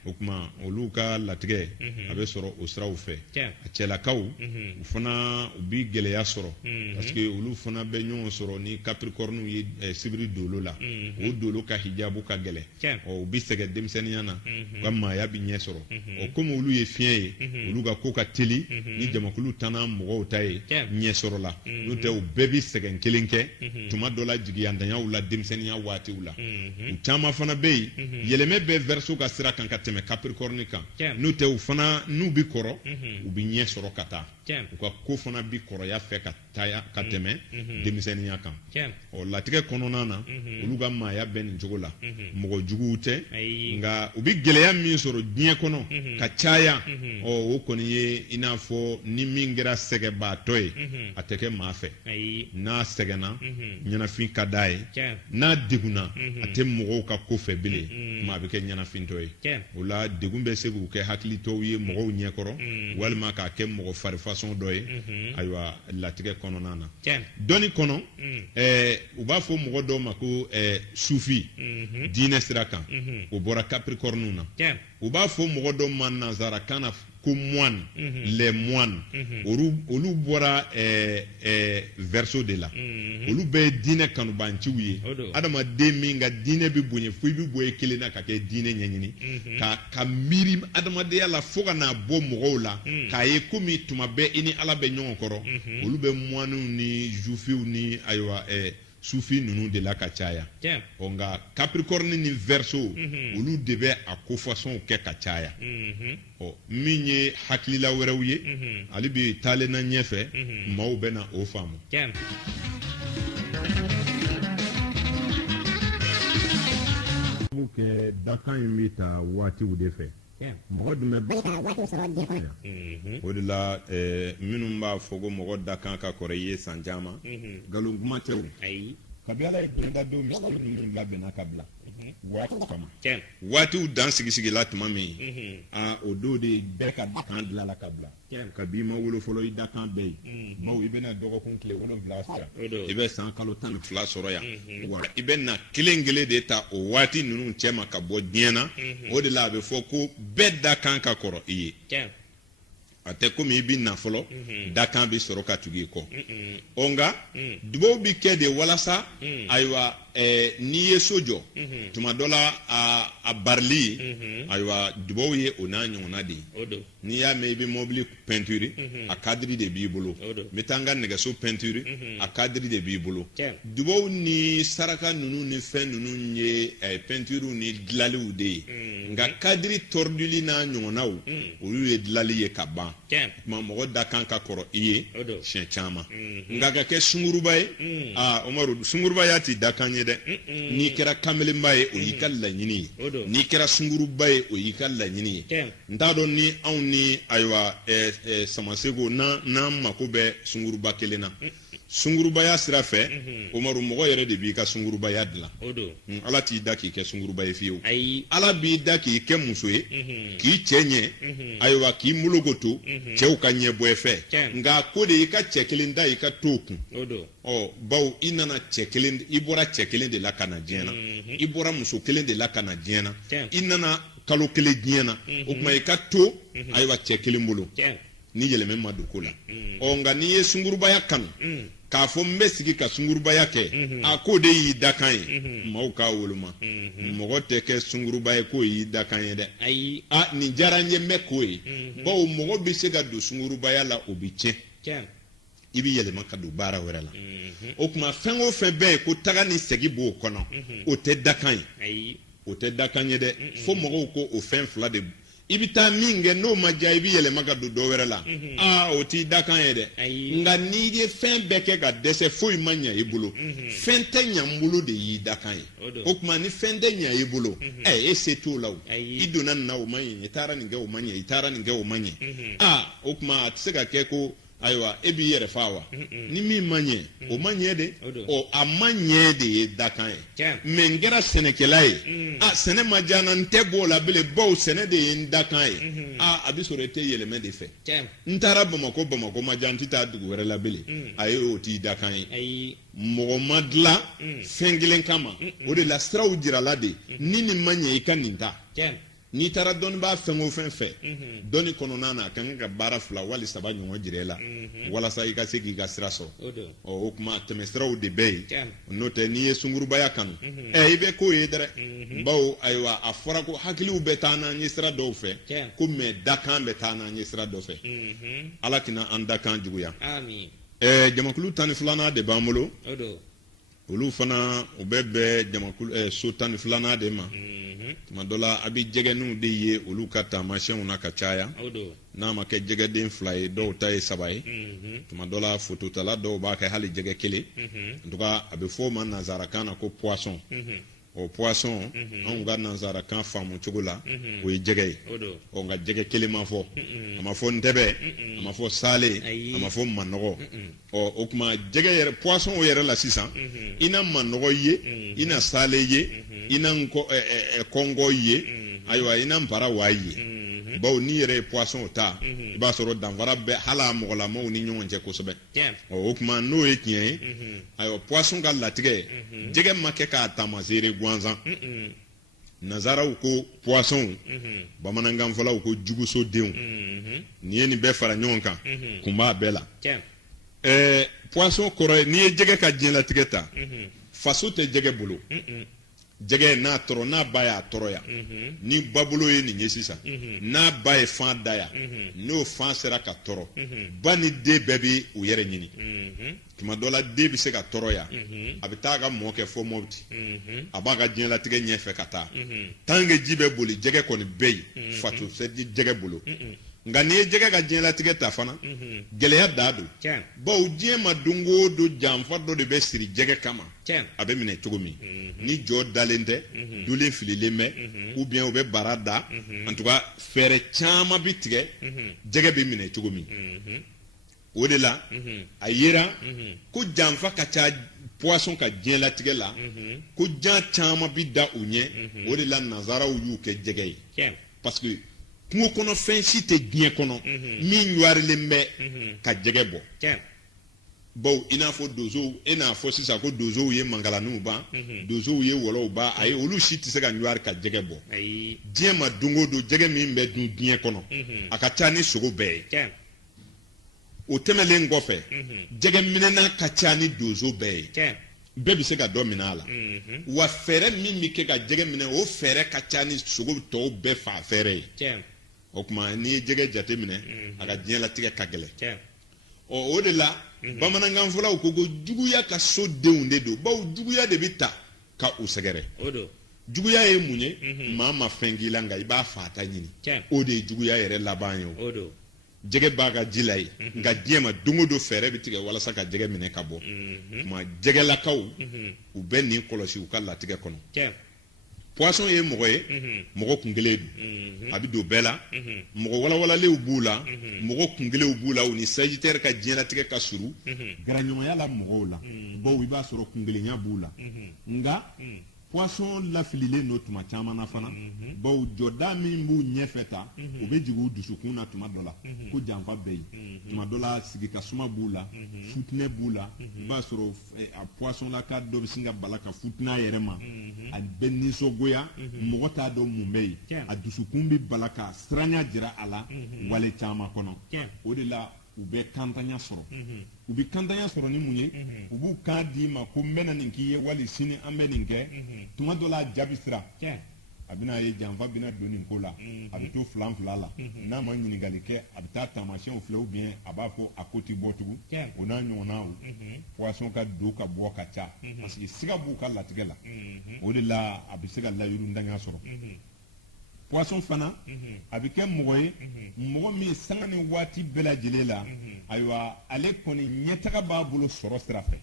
o tuma olu ka latigɛ a bɛ sɔrɔ o siraw fɛ a cɛlakaw u fana u bi gɛlɛya sɔrɔ parce que olu fana bɛ ɲɔgɔn sɔrɔ ni capricorne ye sibiri dolo la o dolo ka hijabu ka gɛlɛ u bi sɛgɛn denmisɛnninya na u ka maaya bi ɲɛ sɔrɔ komi olu ye fiɲɛ ye olu ka ko ka teli ni jamakulu tanna mɔgɔw ta ye ɲɛ sɔrɔ la n'o tɛ u bɛɛ bi sɛgɛn kelen kɛ tuma dɔ la jigiyantanyaw la denmisɛnninya waatiw la u caman fana bɛ yen yɛlɛmɛ bɛ verseau ka sira kan ka tɛmɛ capricorne kan n'o tɛ u fana n'u bi kɔrɔ u bi ɲɛ sɔrɔ ka taa u ka ko fana bi kɔrɔya fɛ ka tɛmɛ denmisɛnninya kan latigɛ kɔnɔna na olu ka maaya bɛ nin cogo la mɔgɔ juguw tɛ nka u bi gɛlɛya min sɔrɔ diɲɛ kɔnɔ ka caya o kɔni ye i n'a fɔ ni min kɛra sɛgɛbaatɔ ye a tɛ kɛ maa fɛ n'a sɛgɛnna ɲɛnafin ka d'a ye n'a degunna a tɛ mɔgɔw ka ko fɛ bilen maa bɛ kɛ ɲɛnafintɔ ye o la degun bɛ se k'u kɛ hakilitɔw ye mɔgɔw ɲɛkɔrɔ walima k'a kɛ mɔgɔ farifasɔn dɔ ye ayiwa latigɛ kɔnɔna na dɔnni kɔnɔ u b'a fɔ mɔgɔ dɔw ma ko sufi diinɛ sira kan o bɔra capricorne na u b'a fɔ mɔgɔ dɔw ma nanzarakan na ko moine les moines olu bɔra verseau de la olu bɛɛ ye diinɛ kanubanciw ye adamaden min ka diinɛ bɛ bonya fo i bɛ bɔ i kelen na ka kɛ diinɛ ɲɛɲini ka miiri adamadenya la fo ka n'a bɔ mɔgɔw la k'a ye komi tuma bɛɛ i ni ala bɛ ɲɔgɔn kɔrɔ olu bɛ moinew ni juifs ni ayiwa sufi ninnu de la ka caya nka capricorne ni verseau olu de bɛ a kofasɔnw kɛ ka caya min ye hakilila wɛrɛw ye ale bi taalen na ɲɛfɛ maaw bɛ na o faamu kɛ dakan in bɛ ta waatiw de fɛ mɔgɔ dun bɛ waati sɔrɔ diɲɛ kɔnɔ o de la minnu b'a fɔ ko mɔgɔ dakan ka kɔrɔ i ye san caman nkalon kuma tɛ o kabi ala ye donda don min labɛnna ka bila waatiw kama waatiw dan sigisigila tuma min o don de bɛɛ ka dakan dilanla ka bila kabi i ma wolo fɔlɔ i dakan bɛɛ ye bawo i bɛna dɔgɔkun tile 7 sɔrɔ i bɛ san kalo 12 sɔrɔ yan wa i bɛ na kelen kelen de ta o waati ninnu cɛ ma ka bɔ diɲɛ na o de la a bɛ fɔ ko bɛɛ dakan ka kɔrɔ i ye a tɛ komi i bɛ na fɔlɔ dakan bɛ sɔrɔ ka tugu i kɔ nka dubaw bi kɛ de walasa ayiwa n'i ye so jɔ tuma dɔ la a barili ayiwa dubaw ye o n'a ɲɔgɔnna de ye n'i y'a mɛn i bɛ mobili peinture a kadiri de b'i bolo n bɛ taa n ka nɛgɛso peinture a kadiri de b'i bolo dubaw ni saraka ninnu ni fɛn ninnu ye peinture ni dilaliw de ye nka kadiri tɔridili n'a ɲɔgɔnnaw olu ye dilali ye ka ban tuma mɔgɔ da kan ka kɔrɔ i ye siɲɛ caman nka ka kɛ sunguruba ye Umaru sunguruba y'a ti da kan ye dɛ n'i kɛra kamelenba ye o y'i ka laɲini ye n'i kɛra sunguruba ye o y'i ka laɲini ye n t'a dɔn ni anw ni ayiwa samasego n'an mako bɛ sunguruba kelen na sungurubaya sira fɛ Umaru mɔgɔ yɛrɛ de b'i ka sungurubaya dilan ala t'i da k'i kɛ sunguruba ye fiyewu ala b'i da k'i kɛ muso ye k'i cɛ ɲɛ ayiwa k'i mologoto cɛw ka ɲɛ bɔ fɛ nka ko de i ka cɛ kelen da i ka to kun bawo i nana i bɔra cɛ kelen de la ka na diɲɛ na i bɔra muso kelen de la ka na diɲɛ na i nana kalo kelen diɲɛ na o tuma i ka to ayiwa cɛ kelen bolo ni yɛlɛmɛ ma don ko la nka n'i ye sungurubaya kanu k'a fɔ n bɛ sigi ka sungurubaya kɛ a k'o de y'i dakan ye maaw k'a woloma mɔgɔ tɛ kɛ sunguruba ye k'o y'i dakan ye dɛ nin diyara n ye n bɛ k'o ye bawo mɔgɔ bɛ se ka don sungurubaya la o bɛ tiɲɛ i bɛ yɛlɛma ka don baara wɛrɛ la o tuma fɛn o fɛn bɛɛ ye ko taga ni segin b'o kɔnɔ o tɛ dakan ye o tɛ dakan ye dɛ fo mɔgɔw ko o fɛn fila de i bɛ taa min kɛ n'o ma diya i bɛ yɛlɛma ka don dɔ wɛrɛ la o t'i dakan ye dɛ nka n'i ye fɛn bɛɛ kɛ ka dɛsɛ foyi ma ɲɛ i bolo fɛn tɛ ɲɛ n bolo de y'i dakan ye o tuma ni fɛn tɛ ɲɛ i bolo e se t'o la o i donna nin na o ma ɲɛ i taara nin kɛ o ma ɲɛ i taara nin kɛ o ma ɲɛ o tuma a tɛ se ka kɛ ko ayiwa e b'i yɛrɛ fa wa ni min ma ɲɛ o ma ɲɛ de a ma ɲɛ de ye dakan ye mais n kɛra sɛnɛkɛla ye sɛnɛ ma diya n na n tɛ bɔ o la bilen bawo sɛnɛ de ye n dakan ye a bɛ sɔrɔ e tɛ yɛlɛmɛ de fɛ n taara Bamako ma diya n tɛ taa dugu wɛrɛ la bilen ayi o t'i dakan ye mɔgɔ ma dilan fɛn kelen kama o de la siraw jirala de ni nin ma ɲɛ i ka nin ta n'i taara dɔnnibaa fɛn o fɛn fɛ dɔnni kɔnɔna na a kan ka baara 2 wali 3 ɲɔgɔn jira e la walasa i ka se k'i ka sira sɔrɔ o kuma tɛmɛsiraw de bɛ yen n'o tɛ n'i ye sungurubaya kanu i bɛ k'o ye dɛ bawo ayiwa a fɔra ko hakiliw bɛ taa n'an ye sira dɔw fɛ ko mais dakan bɛ taa n'an ye sira dɔ fɛ ala k'ina an dakan juguya jamakulu 12nan de b'an bolo olu fana u bɛ jamakulu so 12nan de ma tuma dɔ la a bɛ jɛgɛninw de ye olu ka taamasiyɛnw na ka caya n'a ma kɛ jɛgɛden 2 ye dɔw ta ye 3 ye tuma dɔ la fototala dɔw b'a kɛ hali jɛgɛ 1 en tout cas a bɛ fɔ o ma nanzarakan na ko poisson o poisson anw ka nanzarakan faamu cogo la o ye jɛgɛ ye nka jɛgɛ 1 ma fɔ a ma fɔ ntɛbɛ a ma fɔ sale a ma fɔ manɔgɔ o kuma jɛgɛ yɛrɛ poisson o yɛrɛ la sisan i na manɔgɔ ye i na sale ye i na kɔngɔ ye ayiwa i na npara wa ye bawo n'i yɛrɛ ye poisson ta i b'a sɔrɔ danfara bɛ hali a mɔgɔlamaw ni ɲɔgɔn cɛ kosɛbɛ o kuma n'o ye tiɲɛ ye ayiwa poisson ka latigɛ jɛgɛ ma kɛ k'a taamasere gansan nazaraw ko poisson bamanankan fɔlaw ko jugusodenw n'i ye nin bɛɛ fara ɲɔgɔn kan kun b'a bɛɛ la poisson kɔrɔ ye n'i ye jɛgɛ ka diɲɛlatigɛ ta faso tɛ jɛgɛ bolo jɛgɛ n'a tɔrɔ n'a ba y'a tɔrɔ yan ni ba bolo ye nin ye sisan n'a ba ye fan da yan n'o fan sera ka tɔrɔ ba ni den bɛɛ bɛ u yɛrɛ ɲini tuma dɔ la den bɛ se ka tɔrɔ yan a bɛ taa a ka mɔ kɛ fo Mopti a b'a ka diɲɛlatigɛ ɲɛfɛ ka taa tant que ji bɛ boli jɛgɛ kɔni bɛ yen fato tɛ jɛgɛ bolo nka n'i ye jɛgɛ ka diɲɛlatigɛ ta fana gɛlɛya da don bawo diɲɛ ma don o don janfa dɔ de bɛ siri jɛgɛ kama a bɛ minɛ cogo min ni jɔ dalen tɛ dolen fililen bɛ ou bien u bɛ bara da en tout cas fɛɛrɛ caman bɛ tigɛ jɛgɛ bɛ minɛ cogo min o de la a yera ko janfa ka ca poisson ka diɲɛlatigɛ la ko jan caman bɛ da u ɲɛ o de la nazaraw y'u kɛ jɛgɛ ye parce que kungo kɔnɔ fɛn si tɛ diɲɛ kɔnɔ min ɲwarilen bɛ ka jɛgɛ bɔ bawo i n'a fɔ donsow e n'a fɔ sisan ko donsow ye mankalaniw ban donsow ye wɔlɔw ban ayi olu si tɛ se ka ɲwari ka jɛgɛ bɔ diɲɛ ma don o don jɛgɛ min bɛ dun diɲɛ kɔnɔ a ka ca ni sogo bɛɛ ye o tɛmɛlen kɔfɛ jɛgɛ minɛna ka ca ni donso bɛɛ ye bɛɛ bɛ se ka dɔ minɛ a la wa fɛɛrɛ min bɛ kɛ ka jɛgɛ minɛ o fɛɛrɛ ka ca ni sogo tɔw bɛɛ fa fɛɛrɛ ye o kuma n'i ye jɛgɛ jate minɛ a ka diɲɛlatigɛ ka gɛlɛn o de la bamanankan fɔlaw ko juguya ka so denw de don bawo juguya de bɛ ta ka u sɛgɛrɛ juguya ye mun ye maa ma fɛn k'i la nka i b'a fata ɲini o de ye juguya yɛrɛ laban ye o jɛgɛ b'a ka ji la ye nka diɲɛ ma don o don fɛɛrɛ bɛ tigɛ walasa ka jɛgɛ minɛ ka bɔ tuma jɛgɛlakaw u bɛ nin kɔlɔsi u ka latigɛ kɔnɔ poisson ye mɔgɔ ye mɔgɔ kun kelen don a bɛ don bɛɛ la mɔgɔ walawalalew b'u la mɔgɔ kun kelenw b'u la u ni sagittaire ka diɲɛlatigɛ ka surun garaɲɔgɔnya la mɔgɔw la bawo i b'a sɔrɔ kun kelenya b'u la nka poisson lafililen don tuma caman na fana bawo jɔda min b'u ɲɛfɛ ta u bɛ jigin u dusukun na tuma dɔ la ko janfa bɛ yen tuma dɔ la sigikasuma b'u la futinɛ b'u la i b'a sɔrɔ a poisson la ka dɔ bɛ sin ka bala ka futinɛ a yɛrɛ ma a bɛ nisɔngoya mɔgɔ t'a dɔn mun bɛ yen a dusukun bɛ bala ka siranya jira a la wale caman kɔnɔ o de la u bɛ kantanya sɔrɔ u bɛ kantanya sɔrɔ ni mun ye u b'u kan d'i ma ko n bɛna nin k'i ye wali sini an bɛ nin kɛ tuma dɔ la a jaabi sira a bɛna ye janfa bɛna don nin ko la a bɛ to filan fila la n'a ma ɲininkali kɛ a bɛ taa taamasiyɛnw filɛ ou bien a b'a fɔ a ko ti bɔ tugun o n'a ɲɔgɔnnaw poisson ka don ka bɔ ka ca parce que siga b'u ka latigɛ la o de la a bɛ se ka layirundanya sɔrɔ poisson fana a bɛ kɛ mɔgɔ ye mɔgɔ min sanga ni waati bɛɛ lajɛlen la ayiwa ale kɔni ɲɛtaga b'a bolo sɔrɔ sira fɛ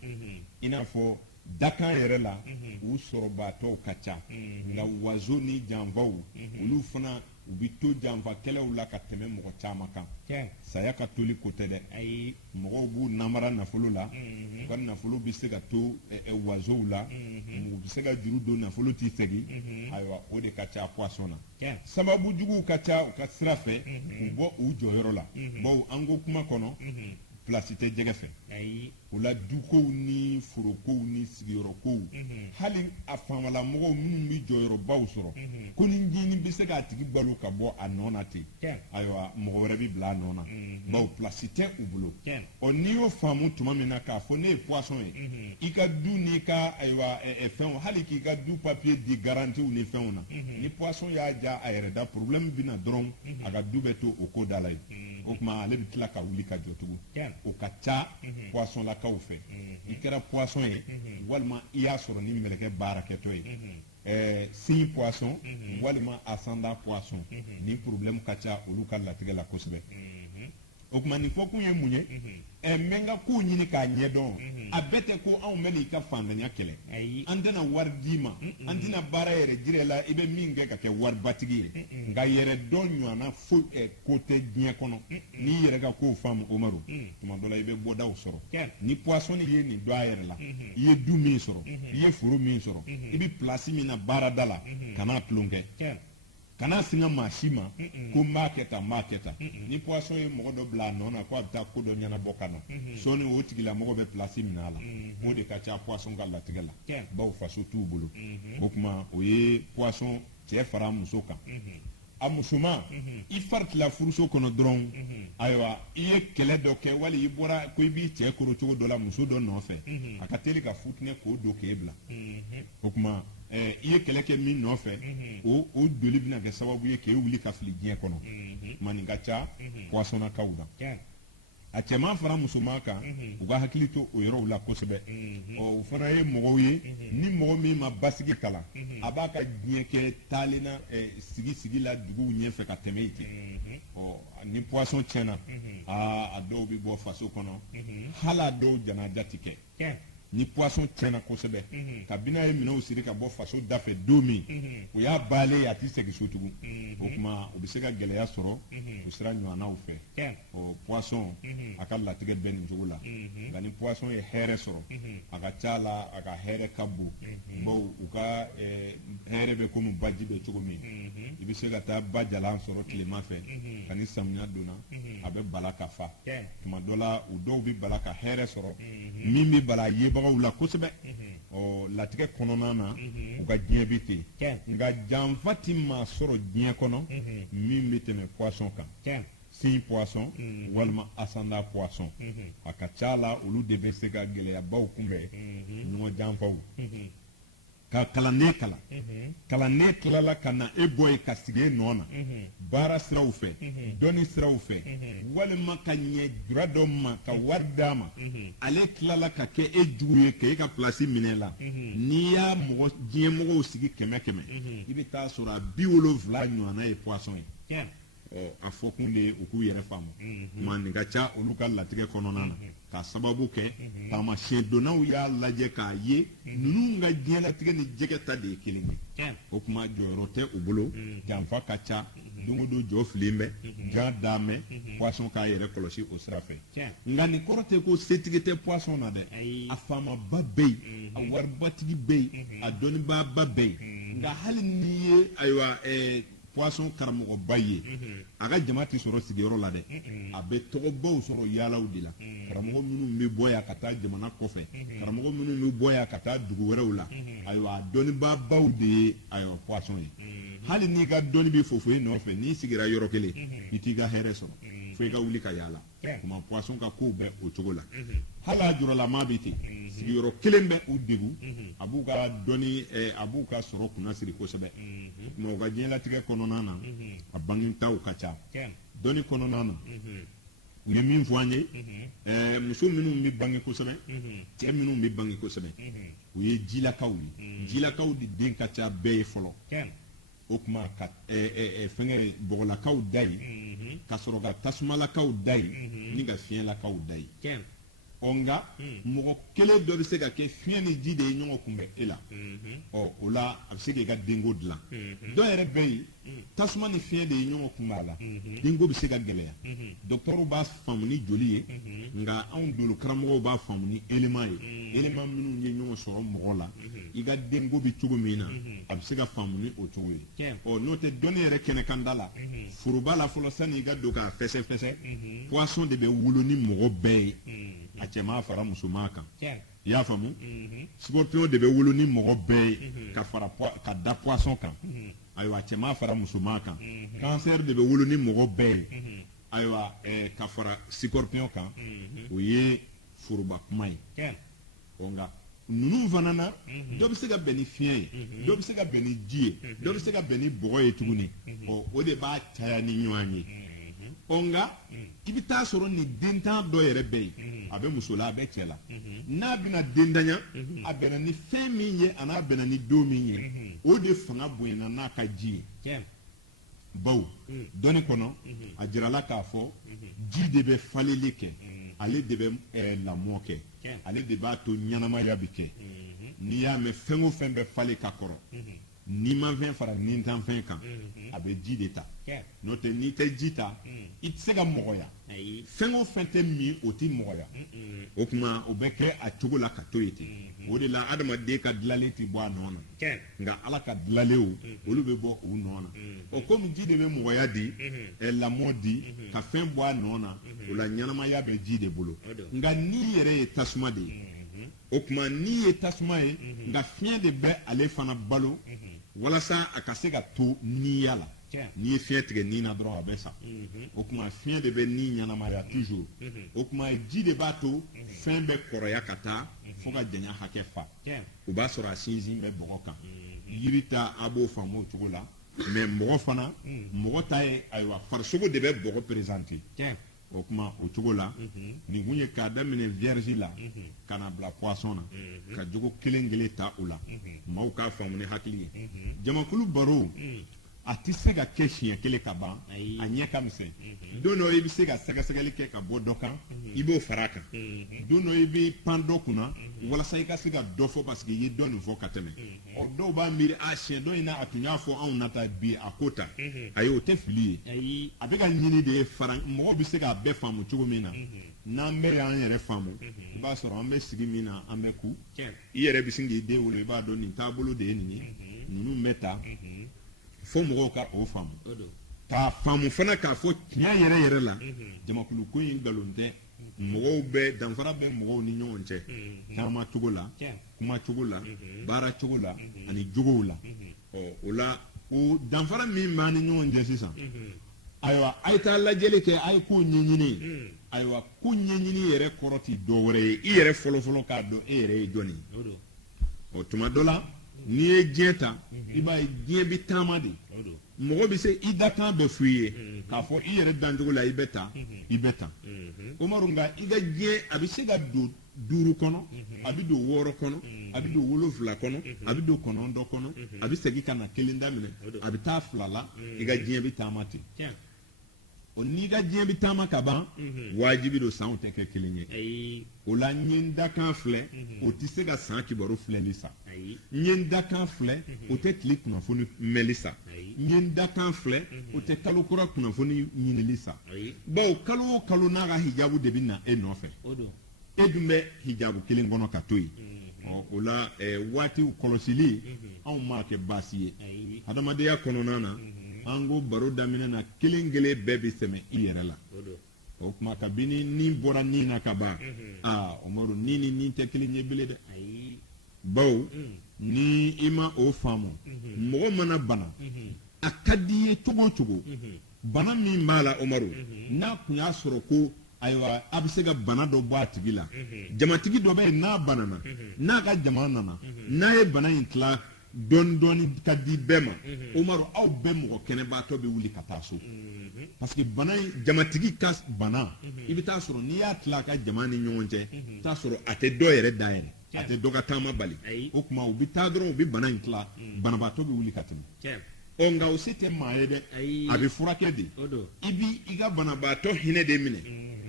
i n'a fɔ dakan yɛrɛ la u sɔrɔbaatɔw ka ca nka wazo ni janfaw olu fana u bi to janfa kɛlɛw la ka tɛmɛ mɔgɔ caman kan saya ka toli ko tɛ dɛ mɔgɔw b'u namara nafolo la u ka nafolo bɛ se ka to wazow la u bɛ se ka juru don nafolo t'i segin ayiwa o de ka ca poisson na sababu juguw ka ca u ka sira fɛ u bɔ u jɔyɔrɔ la bawo an ko kuma kɔnɔ place tɛ jɛgɛ fɛ o la dukow ni forokow ni sigiyɔrɔkow hali a faamala mɔgɔw minnu bɛ jɔyɔrɔbaw sɔrɔ ko ni ɲini bɛ se k'a tigi balo ka bɔ a nɔ na ten ayiwa mɔgɔ wɛrɛ bɛ bila a nɔ na bawo place tɛ u bolo ɔ n'i y'o faamu tuma min na k'a fɔ ne ye poisson ye i ka du n'i ka ayiwa fɛnw hali k'i ka du papier di garantiw ni fɛnw na ni poisson y'a ja a yɛrɛ da problème bɛ na dɔrɔn a ka du bɛ to o ko da la yen o tuma ale bɛ tila ka wuli ka jɔ tugun o ka ca poisson lakaw fɛ i kɛra poisson ye walima i y'a sɔrɔ ni mɛlɛkɛ baarakɛtɔ ye sin poisson walima ascendant poisson ni problème ka ca olu ka latigɛ la kosɛbɛ o tuma nin fɔ kun ye mun ye n bɛ n ka kow ɲini k'a ɲɛdɔn a bɛɛ tɛ ko anw bɛ n'i ka fantanya kɛlɛ an tɛna wari d'i ma an tɛna baara yɛrɛ jirɛ la i bɛ min kɛ ka kɛ waribatigi ye nka yɛrɛ dɔn ɲɔgɔnna ko tɛ diɲɛ kɔnɔ n'i yɛrɛ ka kow faamu Umaru tuma dɔ la i bɛ bɔdaw sɔrɔ ni poisson ye nin dɔn a yɛrɛ la i ye du min sɔrɔ i ye foro min sɔrɔ i bɛ place min na baarada la kan'a tulon kɛ kana singa maa si ma ko n b'a kɛ tan n b'a kɛ tan ni poisson ye mɔgɔ dɔ bila a nɔ na ko a bɛ taa ko dɔ ɲɛnabɔ ka na sɔɔni o tigilamɔgɔ bɛ place minɛ a la o de ka ca poisson ka latigɛ la bawo faso t'u bolo o tuma o ye poisson cɛ fara muso kan a musoman i fari tila furuso kɔnɔ dɔrɔn ayiwa i ye kɛlɛ dɔ kɛ wali i bɔra ko i b'i cɛ koro cogo dɔ la muso dɔ nɔfɛ a ka teli ka futinɛ k'o don k'e bila o tuma i ye kɛlɛ kɛ min nɔfɛ o doli bɛna kɛ sababu ye k'e wuli ka fili diɲɛ kɔnɔ tuma nin ka ca poisson nakaw la a cɛman fara musoman kan u ka hakili to o yɔrɔw la kosɛbɛ o fana ye mɔgɔw ye ni mɔgɔ min ma basigi kalan a b'a ka diɲɛ kɛ taalen na sigi la duguw ɲɛfɛ ka tɛmɛ yen ten ni poisson tiɲɛna a dɔw bɛ bɔ faso kɔnɔ hali a dɔw janaja tɛ kɛ ni poisson tiɲɛna kosɛbɛ kabini a ye minɛnw siri ka bɔ faso dafɛ don min o y'a baalen ye a tɛ segin so tugun o tuma o bɛ se ka gɛlɛya sɔrɔ o sira ɲɔgɔnnaw fɛ poisson a ka latigɛ bɛ nin cogo la nka ni poisson ye hɛrɛ sɔrɔ a ka ca la a ka hɛrɛ ka bon bawo u ka hɛrɛ bɛ komi baji bɛ cogo min i bɛ se ka taa ba jalan sɔrɔ tilema fɛ ka ni samiya donna a bɛ bala ka fa tuma dɔ la u dɔw bɛ bala ka hɛrɛ sɔrɔ min bɛ bala yebagaw la kosɛbɛ latigɛ kɔnɔna na u ka diɲɛ bɛ ten nka janfa tɛ maa sɔrɔ diɲɛ kɔnɔ min bɛ tɛmɛ poisson kan sin poisson walima ascendant poisson a ka ca la olu de bɛ se ka gɛlɛyabaw kunbɛn ɲɔgɔn janfaw ka kalanden kalan kalanden tilala ka na e bɔ yen ka sigi e nɔ na baara siraw fɛ dɔnni siraw fɛ walima ka ɲɛ jura dɔ ma ka wari d'a ma ale tilala ka kɛ e jugu ye k'e ka place minɛ la n'i y'a diɲɛ mɔgɔw sigi 100 i bɛ taa sɔrɔ a 70 ɲɔgɔnna ye poisson ye a fɔ kun de ye u k'u yɛrɛ faamu tuma nin ka ca olu ka latigɛ kɔnɔna na k'a sababu kɛ taamasiyɛn donnaw y'a lajɛ k'a ye ninnu ka diɲɛlatigɛ ni jɛgɛ ta de ye kelen ye o tuma jɔyɔrɔ tɛ u bolo janfa ka ca don o don jɔ filen bɛ jan d'a mɛn poisson k'a yɛrɛ kɔlɔsi o sira fɛ nka nin kɔrɔ tɛ ko setigi tɛ poisson na dɛ a faamaba bɛ yen a waribatigi bɛ yen a dɔnnibaaba bɛ yen nka hali n'i ye ayiwa poisson karamɔgɔba ye a ka jama tɛ sɔrɔ sigiyɔrɔ la dɛ a bɛ tɔgɔbaw sɔrɔ yaalaw de la karamɔgɔ minnu bɛ bɔ yan ka taa jamana kɔfɛ karamɔgɔ minnu bɛ bɔ yan ka taa dugu wɛrɛw la ayiwa a dɔnnibaabaw de ye ayiwa poisson ye hali n'i ka dɔnni bɛ fofoye nɔfɛ n'i sigira yɔrɔ kelen i t'i ka hɛrɛ sɔrɔ fo i ka wuli ka yaala tuma poisson ka kow bɛ o cogo la hali a jɔrɔlama bɛ ten sigiyɔrɔ kelen bɛ u degun a b'u ka dɔnni a b'u ka sɔrɔ kunna siri kosɛbɛ mɛ u ka diɲɛlatigɛ kɔnɔna na a bangetaw ka ca dɔnni kɔnɔna na u ye min fɔ an ye muso minnu bɛ bange kosɛbɛ cɛ minnu bɛ bange kosɛbɛ u ye jilakaw ye jilakaw de den ka ca bɛɛ ye fɔlɔ o tuma ka fɛngɛ bɔgɔlakaw da ye ka sɔrɔ ka tasumalakaw da ye ni ka fiɲɛlakaw da ye nga mɔgɔ kelen dɔ bɛ se ka kɛ fiɲɛ ni ji de ye ɲɔgɔn kunbɛn e la o la a bɛ se k'i ka denko dilan dɔ yɛrɛ bɛ yen tasuma ni fiɲɛ de ye ɲɔgɔn kunbɛn a la denko bɛ se ka gɛlɛya dɔgɔtɔrɔw b'a faamu ni joli ye nka anw dolo karamɔgɔw b'a faamu ni élément ye élément minnu ye ɲɔgɔn sɔrɔ mɔgɔ la i ka denko bɛ cogo min na a bɛ se ka faamu ni o cogo ye n'o tɛ dɔnni yɛrɛ kɛnɛ kan da la foroba la fɔlɔ sanni i ka don k'a fɛsɛfɛsɛ poisson de bɛ wolo ni mɔgɔ bɛɛ ye a cɛman fara musoman kan i y'a faamu scorpion de bɛ wolo ni mɔgɔ bɛɛ ye ka da poisson kan ayiwa cɛman fara musoman kan cancer de bɛ wolo ni mɔgɔ bɛɛ ye ayiwa ka fara scorpion kan o ye foroba kuma ye nka ninnu fana na dɔ bɛ se ka bɛn ni fiɲɛ ye dɔ bɛ se ka bɛn ni ji ye dɔ bɛ se ka bɛn ni bɔgɔ ye tuguni o de b'a caya ni ɲɔgɔn ye nka i bɛ taa sɔrɔ nin dentan dɔ yɛrɛ bɛ yen a bɛ muso la a bɛ cɛ la n'a bɛna dentanya a bɛnna ni fɛn min ye a n'a bɛnna ni don min ye o de fanga bonyana n'a ka ji ye bawo dɔnni kɔnɔ a jirala k'a fɔ ji de bɛ faleli kɛ ale de bɛ lamɔ kɛ ale de b'a to ɲɛnamaya bɛ kɛ n'i y'a mɛn fɛn o fɛn bɛ falen ka kɔrɔ n'i ma fɛn fara nintanfɛn kan a bɛ ji de ta n'o tɛ n'i tɛ ji ta i tɛ se ka mɔgɔya fɛn o fɛn tɛ min o tɛ mɔgɔya o tuma o bɛ kɛ a cogo la ka to yen ten o de la adamaden ka dilanlen tɛ bɔ a nɔ na nka ala ka dilanlenw olu bɛ bɔ u nɔ na o komi ji de bɛ mɔgɔya di lamɔ di ka fɛn bɔ a nɔ na o la ɲɛnamaya bɛ ji de bolo nka n'i yɛrɛ ye tasuma de ye o tuma n'i ye tasuma ye nka fiɲɛ de bɛ ale fana balo walasa a ka se ka to niya la n'i ye fiɲɛ tigɛ nin na dɔrɔn a bɛ sa o tuma fiɲɛ de bɛ nin ɲɛnamaya toujours o tuma ji de b'a to fɛn bɛ kɔrɔya ka taa fo ka janya hakɛ fa o b'a sɔrɔ a sinsin bɛ bɔgɔ kan yiri ta a b'o faamu o cogo la mais mɔgɔ fana mɔgɔ ta ye ayiwa farisogo de bɛ bɔgɔ présenter o kuma o cogo la nin kun ye k'a daminɛ vierge la ka na bila poisson na ka jogo kelen kelen ta o la maaw k'a faamu ni hakili ye jamakulu baro a tɛ se ka kɛ siɲɛ kelen ka ban a ɲɛ ka misɛn don dɔ i bɛ se ka sɛgɛsɛgɛli kɛ ka bɔ dɔ kan i b'o fara a kan don dɔ i bɛ pan dɔ kunna walasa i ka se ka dɔ fɔ parce que i ye dɔ nin fɔ ka tɛmɛ dɔw b'a miiri a siɲɛ dɔ in na a tun y'a fɔ anw na ta bi a ko ta ayi o tɛ fili ye a bɛ ka ɲini de ye fara mɔgɔw bɛ se k'a bɛɛ faamu cogo min na n'an bɛɛ y'an yɛrɛ faamu i b'a sɔrɔ an bɛ sigi min na an bɛ ku i yɛrɛ bɛ sin k'i den wolo i b'a dɔn nin taabolo de ye nin ye ninnu bɛ ta fo mɔgɔw ka o faamu k'a faamu fana k'a fɔ tiɲɛ yɛrɛ yɛrɛ la jamakulu ko in nkalon tɛ mɔgɔw bɛ danfara bɛ mɔgɔw ni ɲɔgɔn cɛ taama cogo la kuma cogo la baara cogo la ani jogow la o la o danfara min b'an ni ɲɔgɔn cɛ sisan ayiwa a ye taa lajɛli kɛ a ye kow ɲɛɲini ayiwa ko ɲɛɲini yɛrɛ kɔrɔ tɛ dɔ wɛrɛ ye i yɛrɛ fɔlɔfɔlɔ k'a dɔn e yɛrɛ ye jɔn ye tuma dɔ la n'i ye diɲɛ ta i b'a ye diɲɛ bɛ taama de mɔgɔ bɛ se i dakan bɛ f'i ye k'a fɔ i yɛrɛ dancogo la i bɛ ta i bɛ ta Umaru nka i ka diɲɛ a bɛ se ka don 5 kɔnɔ a bɛ don 6 kɔnɔ a bɛ don 7 kɔnɔ a bɛ don 9 kɔnɔ a bɛ segin ka na 1 daminɛ a bɛ taa 2 la i ka diɲɛ bɛ taama ten n'i ka diɲɛ bɛ taama ka ban wajibi don sanw tɛ kɛ kelen ye o la n ye n dakan filɛ o tɛ se ka san kibaru filɛli sa n ye n dakan filɛ o tɛ tile kunnafoni mɛnli sa n ye n dakan filɛ o tɛ kalo kura kunnafoni ɲinili sa bawo kalo o kalo n'a ka hijabu de bɛ na e nɔfɛ e dun bɛ hijabu kelen kɔnɔ ka to yen o la waatiw kɔlɔsili anw m'a kɛ baasi ye hadamadenya kɔnɔna na an ko baro daminɛ na kelen kelen bɛɛ bɛ sɛmɛ i yɛrɛ la o tuma kabini ni bɔra nin na ka ban Umaru ni ni nin tɛ kelen ye bilen dɛ bawo ni i ma o faamu mɔgɔ mana bana a ka di ye cogo o cogo bana min b'a la Umaru n'a kun y'a sɔrɔ ko ayiwa a bɛ se ka bana dɔ bɔ a tigi la jamatigi dɔ bɛ yen n'a banana n'a ka jama nana n'a ye bana in tila dɔɔni dɔɔni ka di bɛɛ ma Umaru aw bɛɛ mɔgɔ kɛnɛbaatɔ bɛ wuli ka taa so parce que bana in jamatigi ka bana i bɛ taa sɔrɔ n'i y'a tila a ka jama ni ɲɔgɔn cɛ i t'a sɔrɔ a tɛ dɔ yɛrɛ da yɛrɛ a tɛ dɔ ka taama bali o tuma u bɛ taa dɔrɔn u bɛ bana in tila banabaatɔ bɛ wuli ka tɛmɛ nka o se tɛ maa ye dɛ a bɛ furakɛ de i b'i ka banabaatɔ hinɛ de minɛ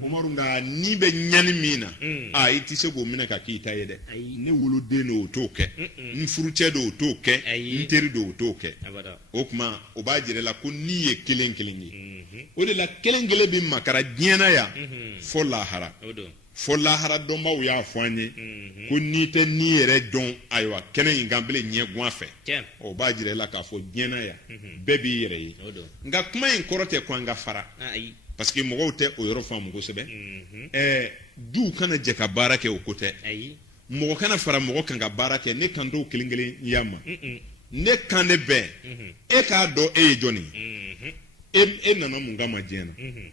Umaru nga ni be nyani mina i ti se go mina ka ki ta yede ne wulu de no to ke nfuru che do to ke nteri do to ke o kuma o ba jire la ko ni ye kelen o de la kelen bi makara diena ya fo lahara fo lahara don ba ya fanye ko ni te ni yere don aywa kenen ngambele nye gwa fe o ba jire la ka fo diena ya bebi yere yi nga kuma en korote ko nga fara parce que mogo te o yoro fam ko sebe du kana je ka barake o kote mogo kana fara mogo kan ga barake ne kan do kelingele yama ne kan ne be e ka do e joni e nana mun ga majena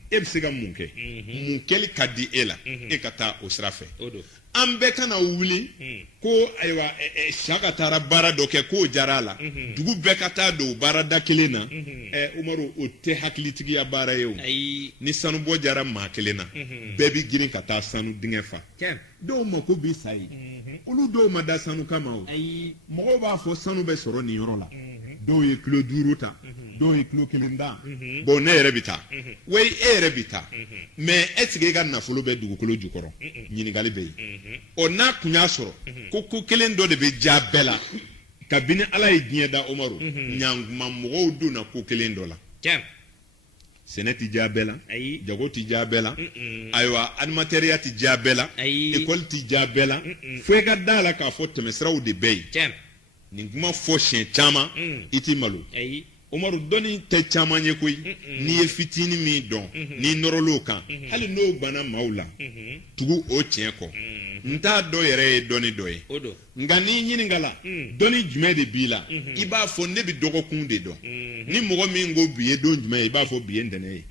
e bi se ga mun ke mun keli kadi ela e ka ta o srafe an bɛɛ kana wuli ko ayiwa saka taara baara dɔ kɛ k'o jara la dugu bɛɛ ka taa don baara da kelen na Umaru o tɛ hakilitigiya baara ye o ni sanubɔ jara maa kelen na bɛɛ bi girin ka taa sanu dingɛ fa dɔw mako bi sa ye olu dɔw ma da sanu kama o mɔgɔw b'a fɔ sanu bɛ sɔrɔ nin yɔrɔ la dɔw ye kilo 5 ta dɔw ye kilo 1 da bon ne yɛrɛ bi taa wai e yɛrɛ bi taa mais est-ce que e ka nafolo bɛ dugukolo jukɔrɔ ɲininkali bɛ yen o n'a kun y'a sɔrɔ ko kelen dɔ de bɛ diya bɛɛ la kabini ala ye diɲɛ da Umaru ɲankuma mɔgɔw donna ko kelen dɔ la sɛnɛ ti diya bɛɛ la jago ti diya bɛɛ la ayiwa animatɛriya ti diya bɛɛ la école ti diya bɛɛ la fo e ka da la k'a fɔ tɛmɛsiraw de bɛ yen nin kuma fɔ siɲɛ caman i ti malo Umaru dɔnni tɛ caman ye koyi n'i ye fitini min dɔn n'i nɔrɔl'o kan hali n'o banna maaw la tugu o tiɲɛ kɔ n t'a dɔ yɛrɛ ye dɔnni dɔ ye nka n'i ɲininka la dɔnni jumɛn de b'i la i b'a fɔ ne bɛ dɔgɔkun de dɔn ni mɔgɔ min ko bi ye don jumɛn ye i b'a fɔ bi ye ntɛnɛn ye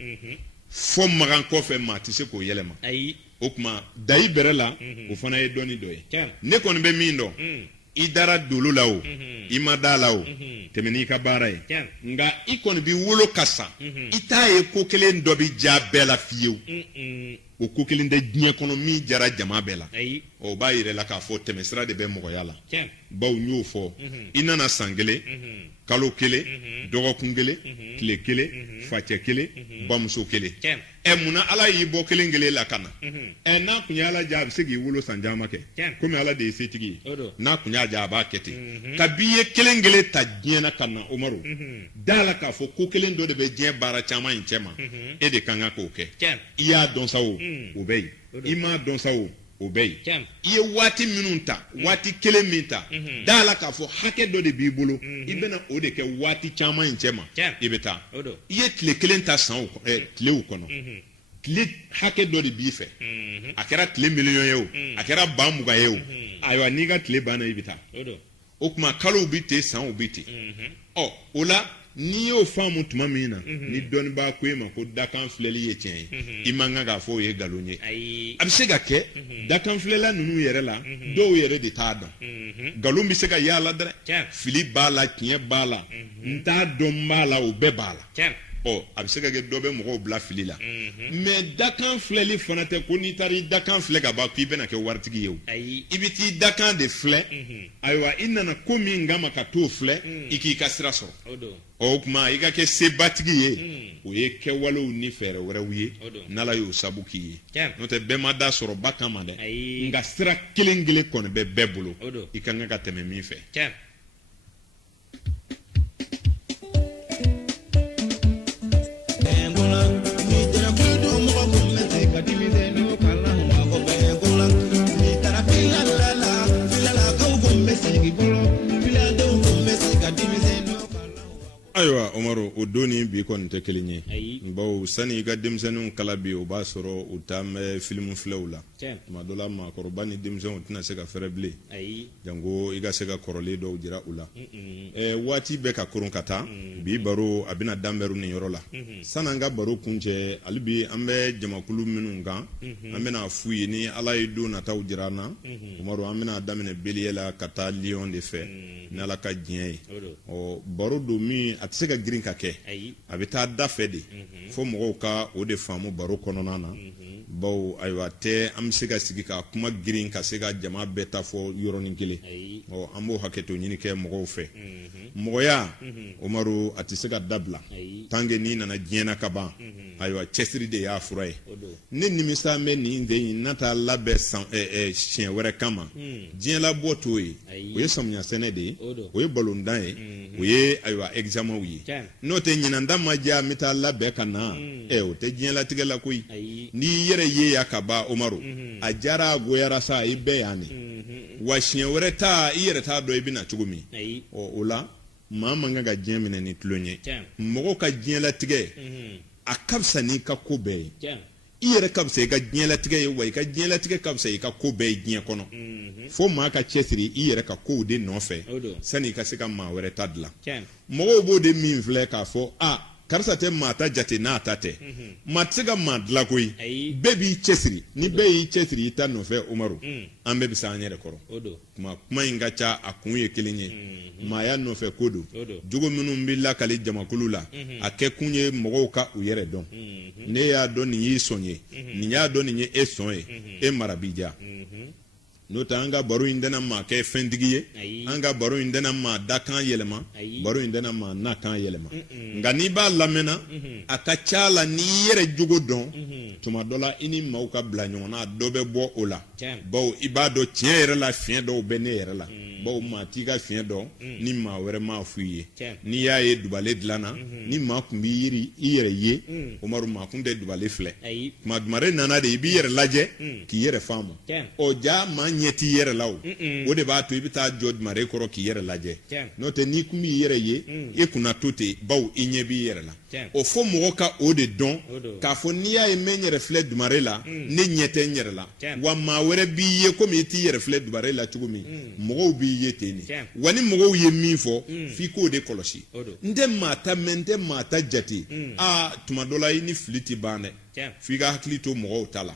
fɔ magan kɔfɛ maa tɛ se k'o yɛlɛma o tuma dayi bɛrɛ la o fana ye dɔnni dɔ ye ne kɔni bɛ min dɔn i dara dolo la o i ma da la o tɛmɛ n'i ka baara ye nka i kɔni bi wolo ka sa i t'a ye ko kelen dɔ bi diya bɛɛ la fiyewu o ko kelen tɛ diɲɛ kɔnɔ min jara jama bɛɛ la o b'a yɛrɛ la k'a fɔ tɛmɛsira de bɛ mɔgɔya la bawo n y'o fɔ i nana san kelen kalo kelen dɔgɔkun kelen tile kelen facɛ kelen bamuso kelen munna ala y'i bɔ kelen kelen la ka na n'a kun ye ala ja a bɛ se k'i wolo san caman kɛ komi ala de ye setigi ye n'a kun y'a ja a b'a kɛ ten kabi i ye kelen kelen ta diɲɛ na ka na Umaru da la k'a fɔ ko kelen dɔ de bɛ diɲɛ baara caman in cɛ ma e de kan ka k'o kɛ i y'a dɔn sa o bɛ yen i m'a dɔn sa o bɛ yen i ye waati minnu ta waati kelen min ta da la k'a fɔ hakɛ dɔ de b'i bolo i bɛna o de kɛ waati caman in cɛ ma i bɛ taa i ye tile kelen ta tilew kɔnɔ tile hakɛ dɔ de b'i fɛ a kɛra tile miliyɔn ye o a kɛra 20,000 ye o ayiwa n'i ka tile banna i bɛ taa o tuma kalow bi ten sanw bi ten o la n'i y'o faamu tuma min na ni dɔnnibaa ko e ma ko dakan filɛli ye tiɲɛ ye i man kan k'a fɔ o ye nkalon ye a bɛ se ka kɛ dakan filɛla ninnu yɛrɛ la dɔw yɛrɛ de t'a dɔn nkalon bɛ se ka y'a la dɛrɛ fili b'a la tiɲɛ b'a la n t'a dɔn b'a la o bɛɛ b'a la a bɛ se ka kɛ dɔ bɛ mɔgɔw bila fili la mais dakan filɛli fana tɛ ko n'i taara i dakan filɛ ka ban k'i bɛna kɛ waritigi ye o i bɛ t'i dakan de filɛ ayiwa i nana ko min kama ka t'o filɛ i k'i ka sira sɔrɔ o tuma i ka kɛ sebatigi ye o ye kɛwalew ni fɛɛrɛ wɛrɛw ye n'ala y'o sabu k'i ye n'o tɛ bɛɛ ma da sɔrɔ ba kama dɛ nka sira kelen kelen kɔni bɛ bɛɛ bolo i ka kan ka tɛmɛ min fɛ ayiwa Umaru o don ni bi kɔni tɛ kelen ye bawo sani i ka denmisɛnninw kala bi o b'a sɔrɔ u taa mɛ filimu filɛw la tuma dɔ la maakɔrɔba ni denmisɛnw tɛna se ka fɛrɛ bilen janko i ka se ka kɔrɔlen dɔw jira u la waati bɛ ka koron ka taa bi baro a bɛna danbɛru nin yɔrɔ la san'an ka baro kun cɛ hali bi an bɛ jamakulu minnu kan an bɛna f'u ye ni ala ye don nataw jira an na Umaru an bɛna daminɛ Beliye la ka taa Lion de fɛ ni ala ka diɲɛ ye baro don min a tɛ se ka girin ka kɛ a bɛ taa da fɛ de fo mɔgɔw ka o de faamu baro kɔnɔna na bawo ayiwa tɛ an bɛ se ka sigi ka kuma girin ka se ka jama bɛɛ ta fɔ yɔrɔnin kelen an b'o hakɛto ɲini kɛ mɔgɔw fɛ mɔgɔya Umaru a tɛ se ka dabila tant que n'i nana diɲɛ na ka ban ayiwa cɛsiri de y'a fura ye ne nimisa bɛ nin den in n'a taa labɛn siɲɛ wɛrɛ kama diɲɛ labɔ t'o ye o ye samiya sɛnɛ de ye o ye balontan ye o ye ayiwa examenw ye n'o tɛ ɲinanta ma diya n bɛ taa labɛn ka na o tɛ diɲɛ latigɛ la koyi n'i yɛrɛ ye ya ka ban Umaru a jara a goyara sa i bɛɛ yan ne wa siɲɛ wɛrɛ ta i yɛrɛ t'a dɔn i bɛna cogo min o la maa man kan ka diɲɛ minɛ ni tulon ye mɔgɔw ka diɲɛ latigɛ a ka fisa n'i ka ko bɛɛ ye i yɛrɛ ka fisa i ka diɲɛ latigɛ ye wa i ka diɲɛ latigɛ ka fisa i ka ko bɛɛ ye diɲɛ kɔnɔ fo maa ka cɛsiri i yɛrɛ ka kow de nɔfɛ sani i ka se ka maa wɛrɛ ta dilan mɔgɔw b'o de min filɛ k'a fɔ karisa tɛ maa ta jate n'a ta tɛ maa tɛ se ka maa dilan koyi bɛɛ b'i cɛsiri ni bɛɛ y'i cɛsiri i ta nɔfɛ Umaru an bɛɛ bɛ se an yɛrɛ kɔrɔ kuma in ka ca a kun ye kelen ye maaya nɔfɛ ko don jogo minnu bɛ lakali jamakulu la a kɛ kun ye mɔgɔw ka u yɛrɛ dɔn ne y'a dɔn nin y'i sɔn ye nin y'a dɔn nin ye e sɔn ye e mara b'i diya n'o tɛ an ka baro in tɛna maa kɛ fɛntigi ye an ka baro in tɛna maa dakan yɛlɛma baro in tɛna maa nakan yɛlɛma nka n'i b'a lamɛnna a ka ca la n'i yɛrɛ jogo dɔn tuma dɔ la i ni maaw ka bila ɲɔgɔn na dɔ bɛ bɔ o la bawo i b'a dɔn tiɲɛ yɛrɛ la fiɲɛ dɔw bɛ ne yɛrɛ la bawo maa t'i ka fiɲɛ dɔn ni maa wɛrɛ m'a f'i ye n'i y'a ye dubale dilanna ni maa kun b'i yiri i yɛrɛ ye Umaru maa kun tɛ dubale filɛ tuma dumare nana de i b'i yɛrɛ lajɛ k'i yɛrɛ faamu ɔ ja maa ɲɛ t'i yɛrɛ la o de b'a to i bɛ taa jɔ dumare kɔrɔ k'i yɛrɛ lajɛ n'o tɛ n'i kun b'i yɛrɛ ye i kunna to ten bawo i ɲɛ b'i yɛrɛ la o fo mɔgɔ ka o de dɔn k'a fɔ n'i y'a ye n bɛ n yɛrɛ filɛ dumare la ne ɲɛ tɛ n yɛrɛ la wa maa wɛrɛ b'i ye komi i t'i yɛrɛ filɛ dumare la cogo min mɔgɔw b'i ye ten de wa ni mɔgɔw ye min fɔ f'i k'o de kɔlɔsi n tɛ maa ta mɛn n tɛ maa ta jate tuma dɔ la i ni fili tɛ ban dɛ f'i ka hakili to mɔgɔw ta la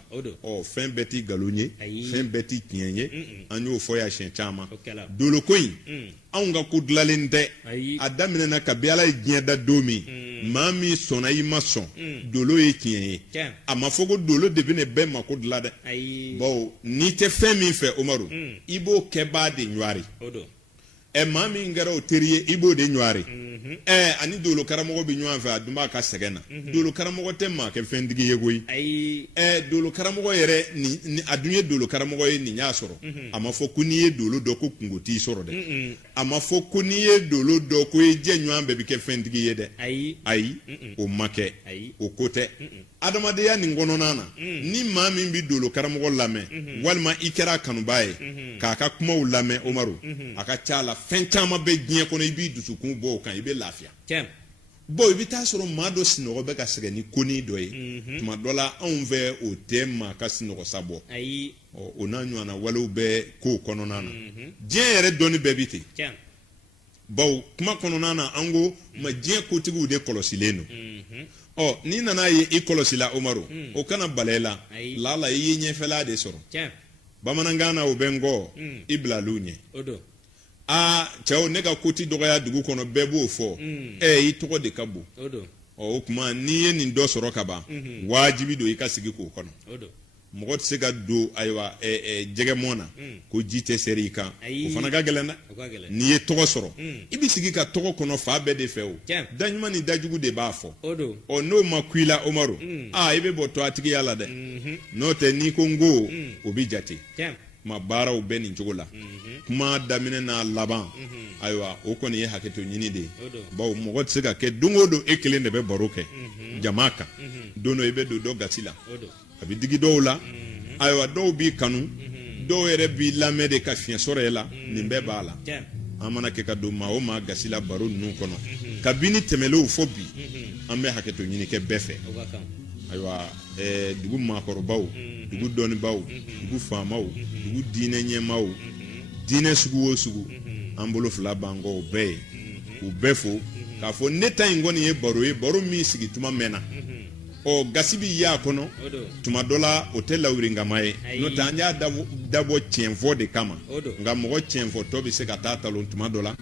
fɛn bɛɛ t'i nkalon ye fɛn bɛɛ t'i tiɲɛ ye an y'o fɔ yan siɲɛ caman doloko in anw ka ko dilanlen tɛ a daminɛna kabi Ala ye diɲɛ da don min maa min sɔnna i ma sɔn dolo ye tiɲɛ ye a ma fɔ ko dolo de bɛ ne bɛɛ mako dilan dɛ bawo n'i tɛ fɛn min fɛ Umaru i b'o kɛbaa de ɲwari maa min kɛra o teri ye i b'o de ɲwari ani dolo karamɔgɔ bɛ ɲɔgɔn fɛ a dun b'a ka sɛgɛn na dolo karamɔgɔ tɛ maa kɛ fɛntigi ye koyi dolo karamɔgɔ yɛrɛ a dun ye dolo karamɔgɔ ye nin y'a sɔrɔ a ma fɔ ko n'i ye dolo dɔ ko kungo t'i sɔrɔ dɛ a ma fɔ ko n'i ye dolo dɔ ko i jɛ ɲɔgɔn bɛɛ bɛ kɛ fɛntigi ye dɛ ayi o ma kɛ o ko tɛ adamadenya nin kɔnɔna na ni maa min bɛ dolo karamɔgɔ lamɛn walima i kɛra kanubaa ye k'a ka kumaw lamɛn Umaru a ka ca la fɛn caman bɛ diɲɛ kɔnɔ i b'i dusukun bɔ o kan i bɛ lafiya i bɛ taa sɔrɔ maa dɔ sinɔgɔ bɛ ka sɛgɛn ni konin dɔ ye tuma dɔ la anw fɛ o tɛ maa ka sinɔgɔsa bɔ o n'a ɲɔgɔnna walew bɛ kow kɔnɔna na diɲɛ yɛrɛ dɔnni bɛɛ bi ten bawo kuma kɔnɔna na an ko ma diɲɛ kotigiw de kɔlɔsilen don n'i nana ye i kɔlɔsila Umaru o kana balɛ la lala i ye ɲɛfɛla de sɔrɔ bamanankan na o bɛ n kɔ i bilal'u ɲɛ cɛw ne ka koti dɔgɔya dugu kɔnɔ bɛɛ b'o fɔ i tɔgɔ de ka bon o tuma n'i ye nin dɔ sɔrɔ ka ban wajibi don i ka sigi k'o kɔnɔ mɔgɔ tɛ se ka don ayiwa jɛgɛmɔn na ko ji tɛ seri i kan o fana ka gɛlɛn dɛ n'i ye tɔgɔ sɔrɔ i bɛ sigi ka tɔgɔ kɔnɔ fa bɛɛ de fɛ o daɲuman ni dajugu de b'a fɔ n'o ma ku i la Umaru i bɛ bɔ tɔgɔtigiya la dɛ n'o tɛ n'i ko n ko o bɛ jate kuma baaraw bɛ nin cogo la kuma daminɛ n'a laban ayiwa o kɔni ye hakɛto ɲini de ye bawo mɔgɔ tɛ se ka kɛ don o don e kelen de bɛ baro kɛ jama kan don dɔ i bɛ don dɔ gasi la a bɛ digi dɔw la ayiwa dɔw b'i kanu dɔw yɛrɛ b'i lamɛn de ka fiɲɛ sɔrɔ e la nin bɛɛ b'a la an mana kɛ ka don maa o maa gasi la baro ninnu kɔnɔ kabini tɛmɛlenw fɔ bi an bɛ hakɛto ɲini kɛ bɛɛ fɛ ayiwa dugu maakɔrɔbaw dugu dɔnnibaw dugu faamaw dugu diinɛ ɲɛmaaw diinɛ sugu o sugu an bolo fila b'an kɔ o bɛɛ ye k'u bɛɛ fo k'a fɔ ne ta in kɔni ye baro min sigi tuma mɛnna gasi bi y'a kɔnɔ tuma dɔ la o tɛ lawuringama ye n'o tɛ an y'a dabɔ tiɲɛfɔ de kama nka mɔgɔ tiɲɛfɔtɔ bɛ se ka taa talon tuma dɔ la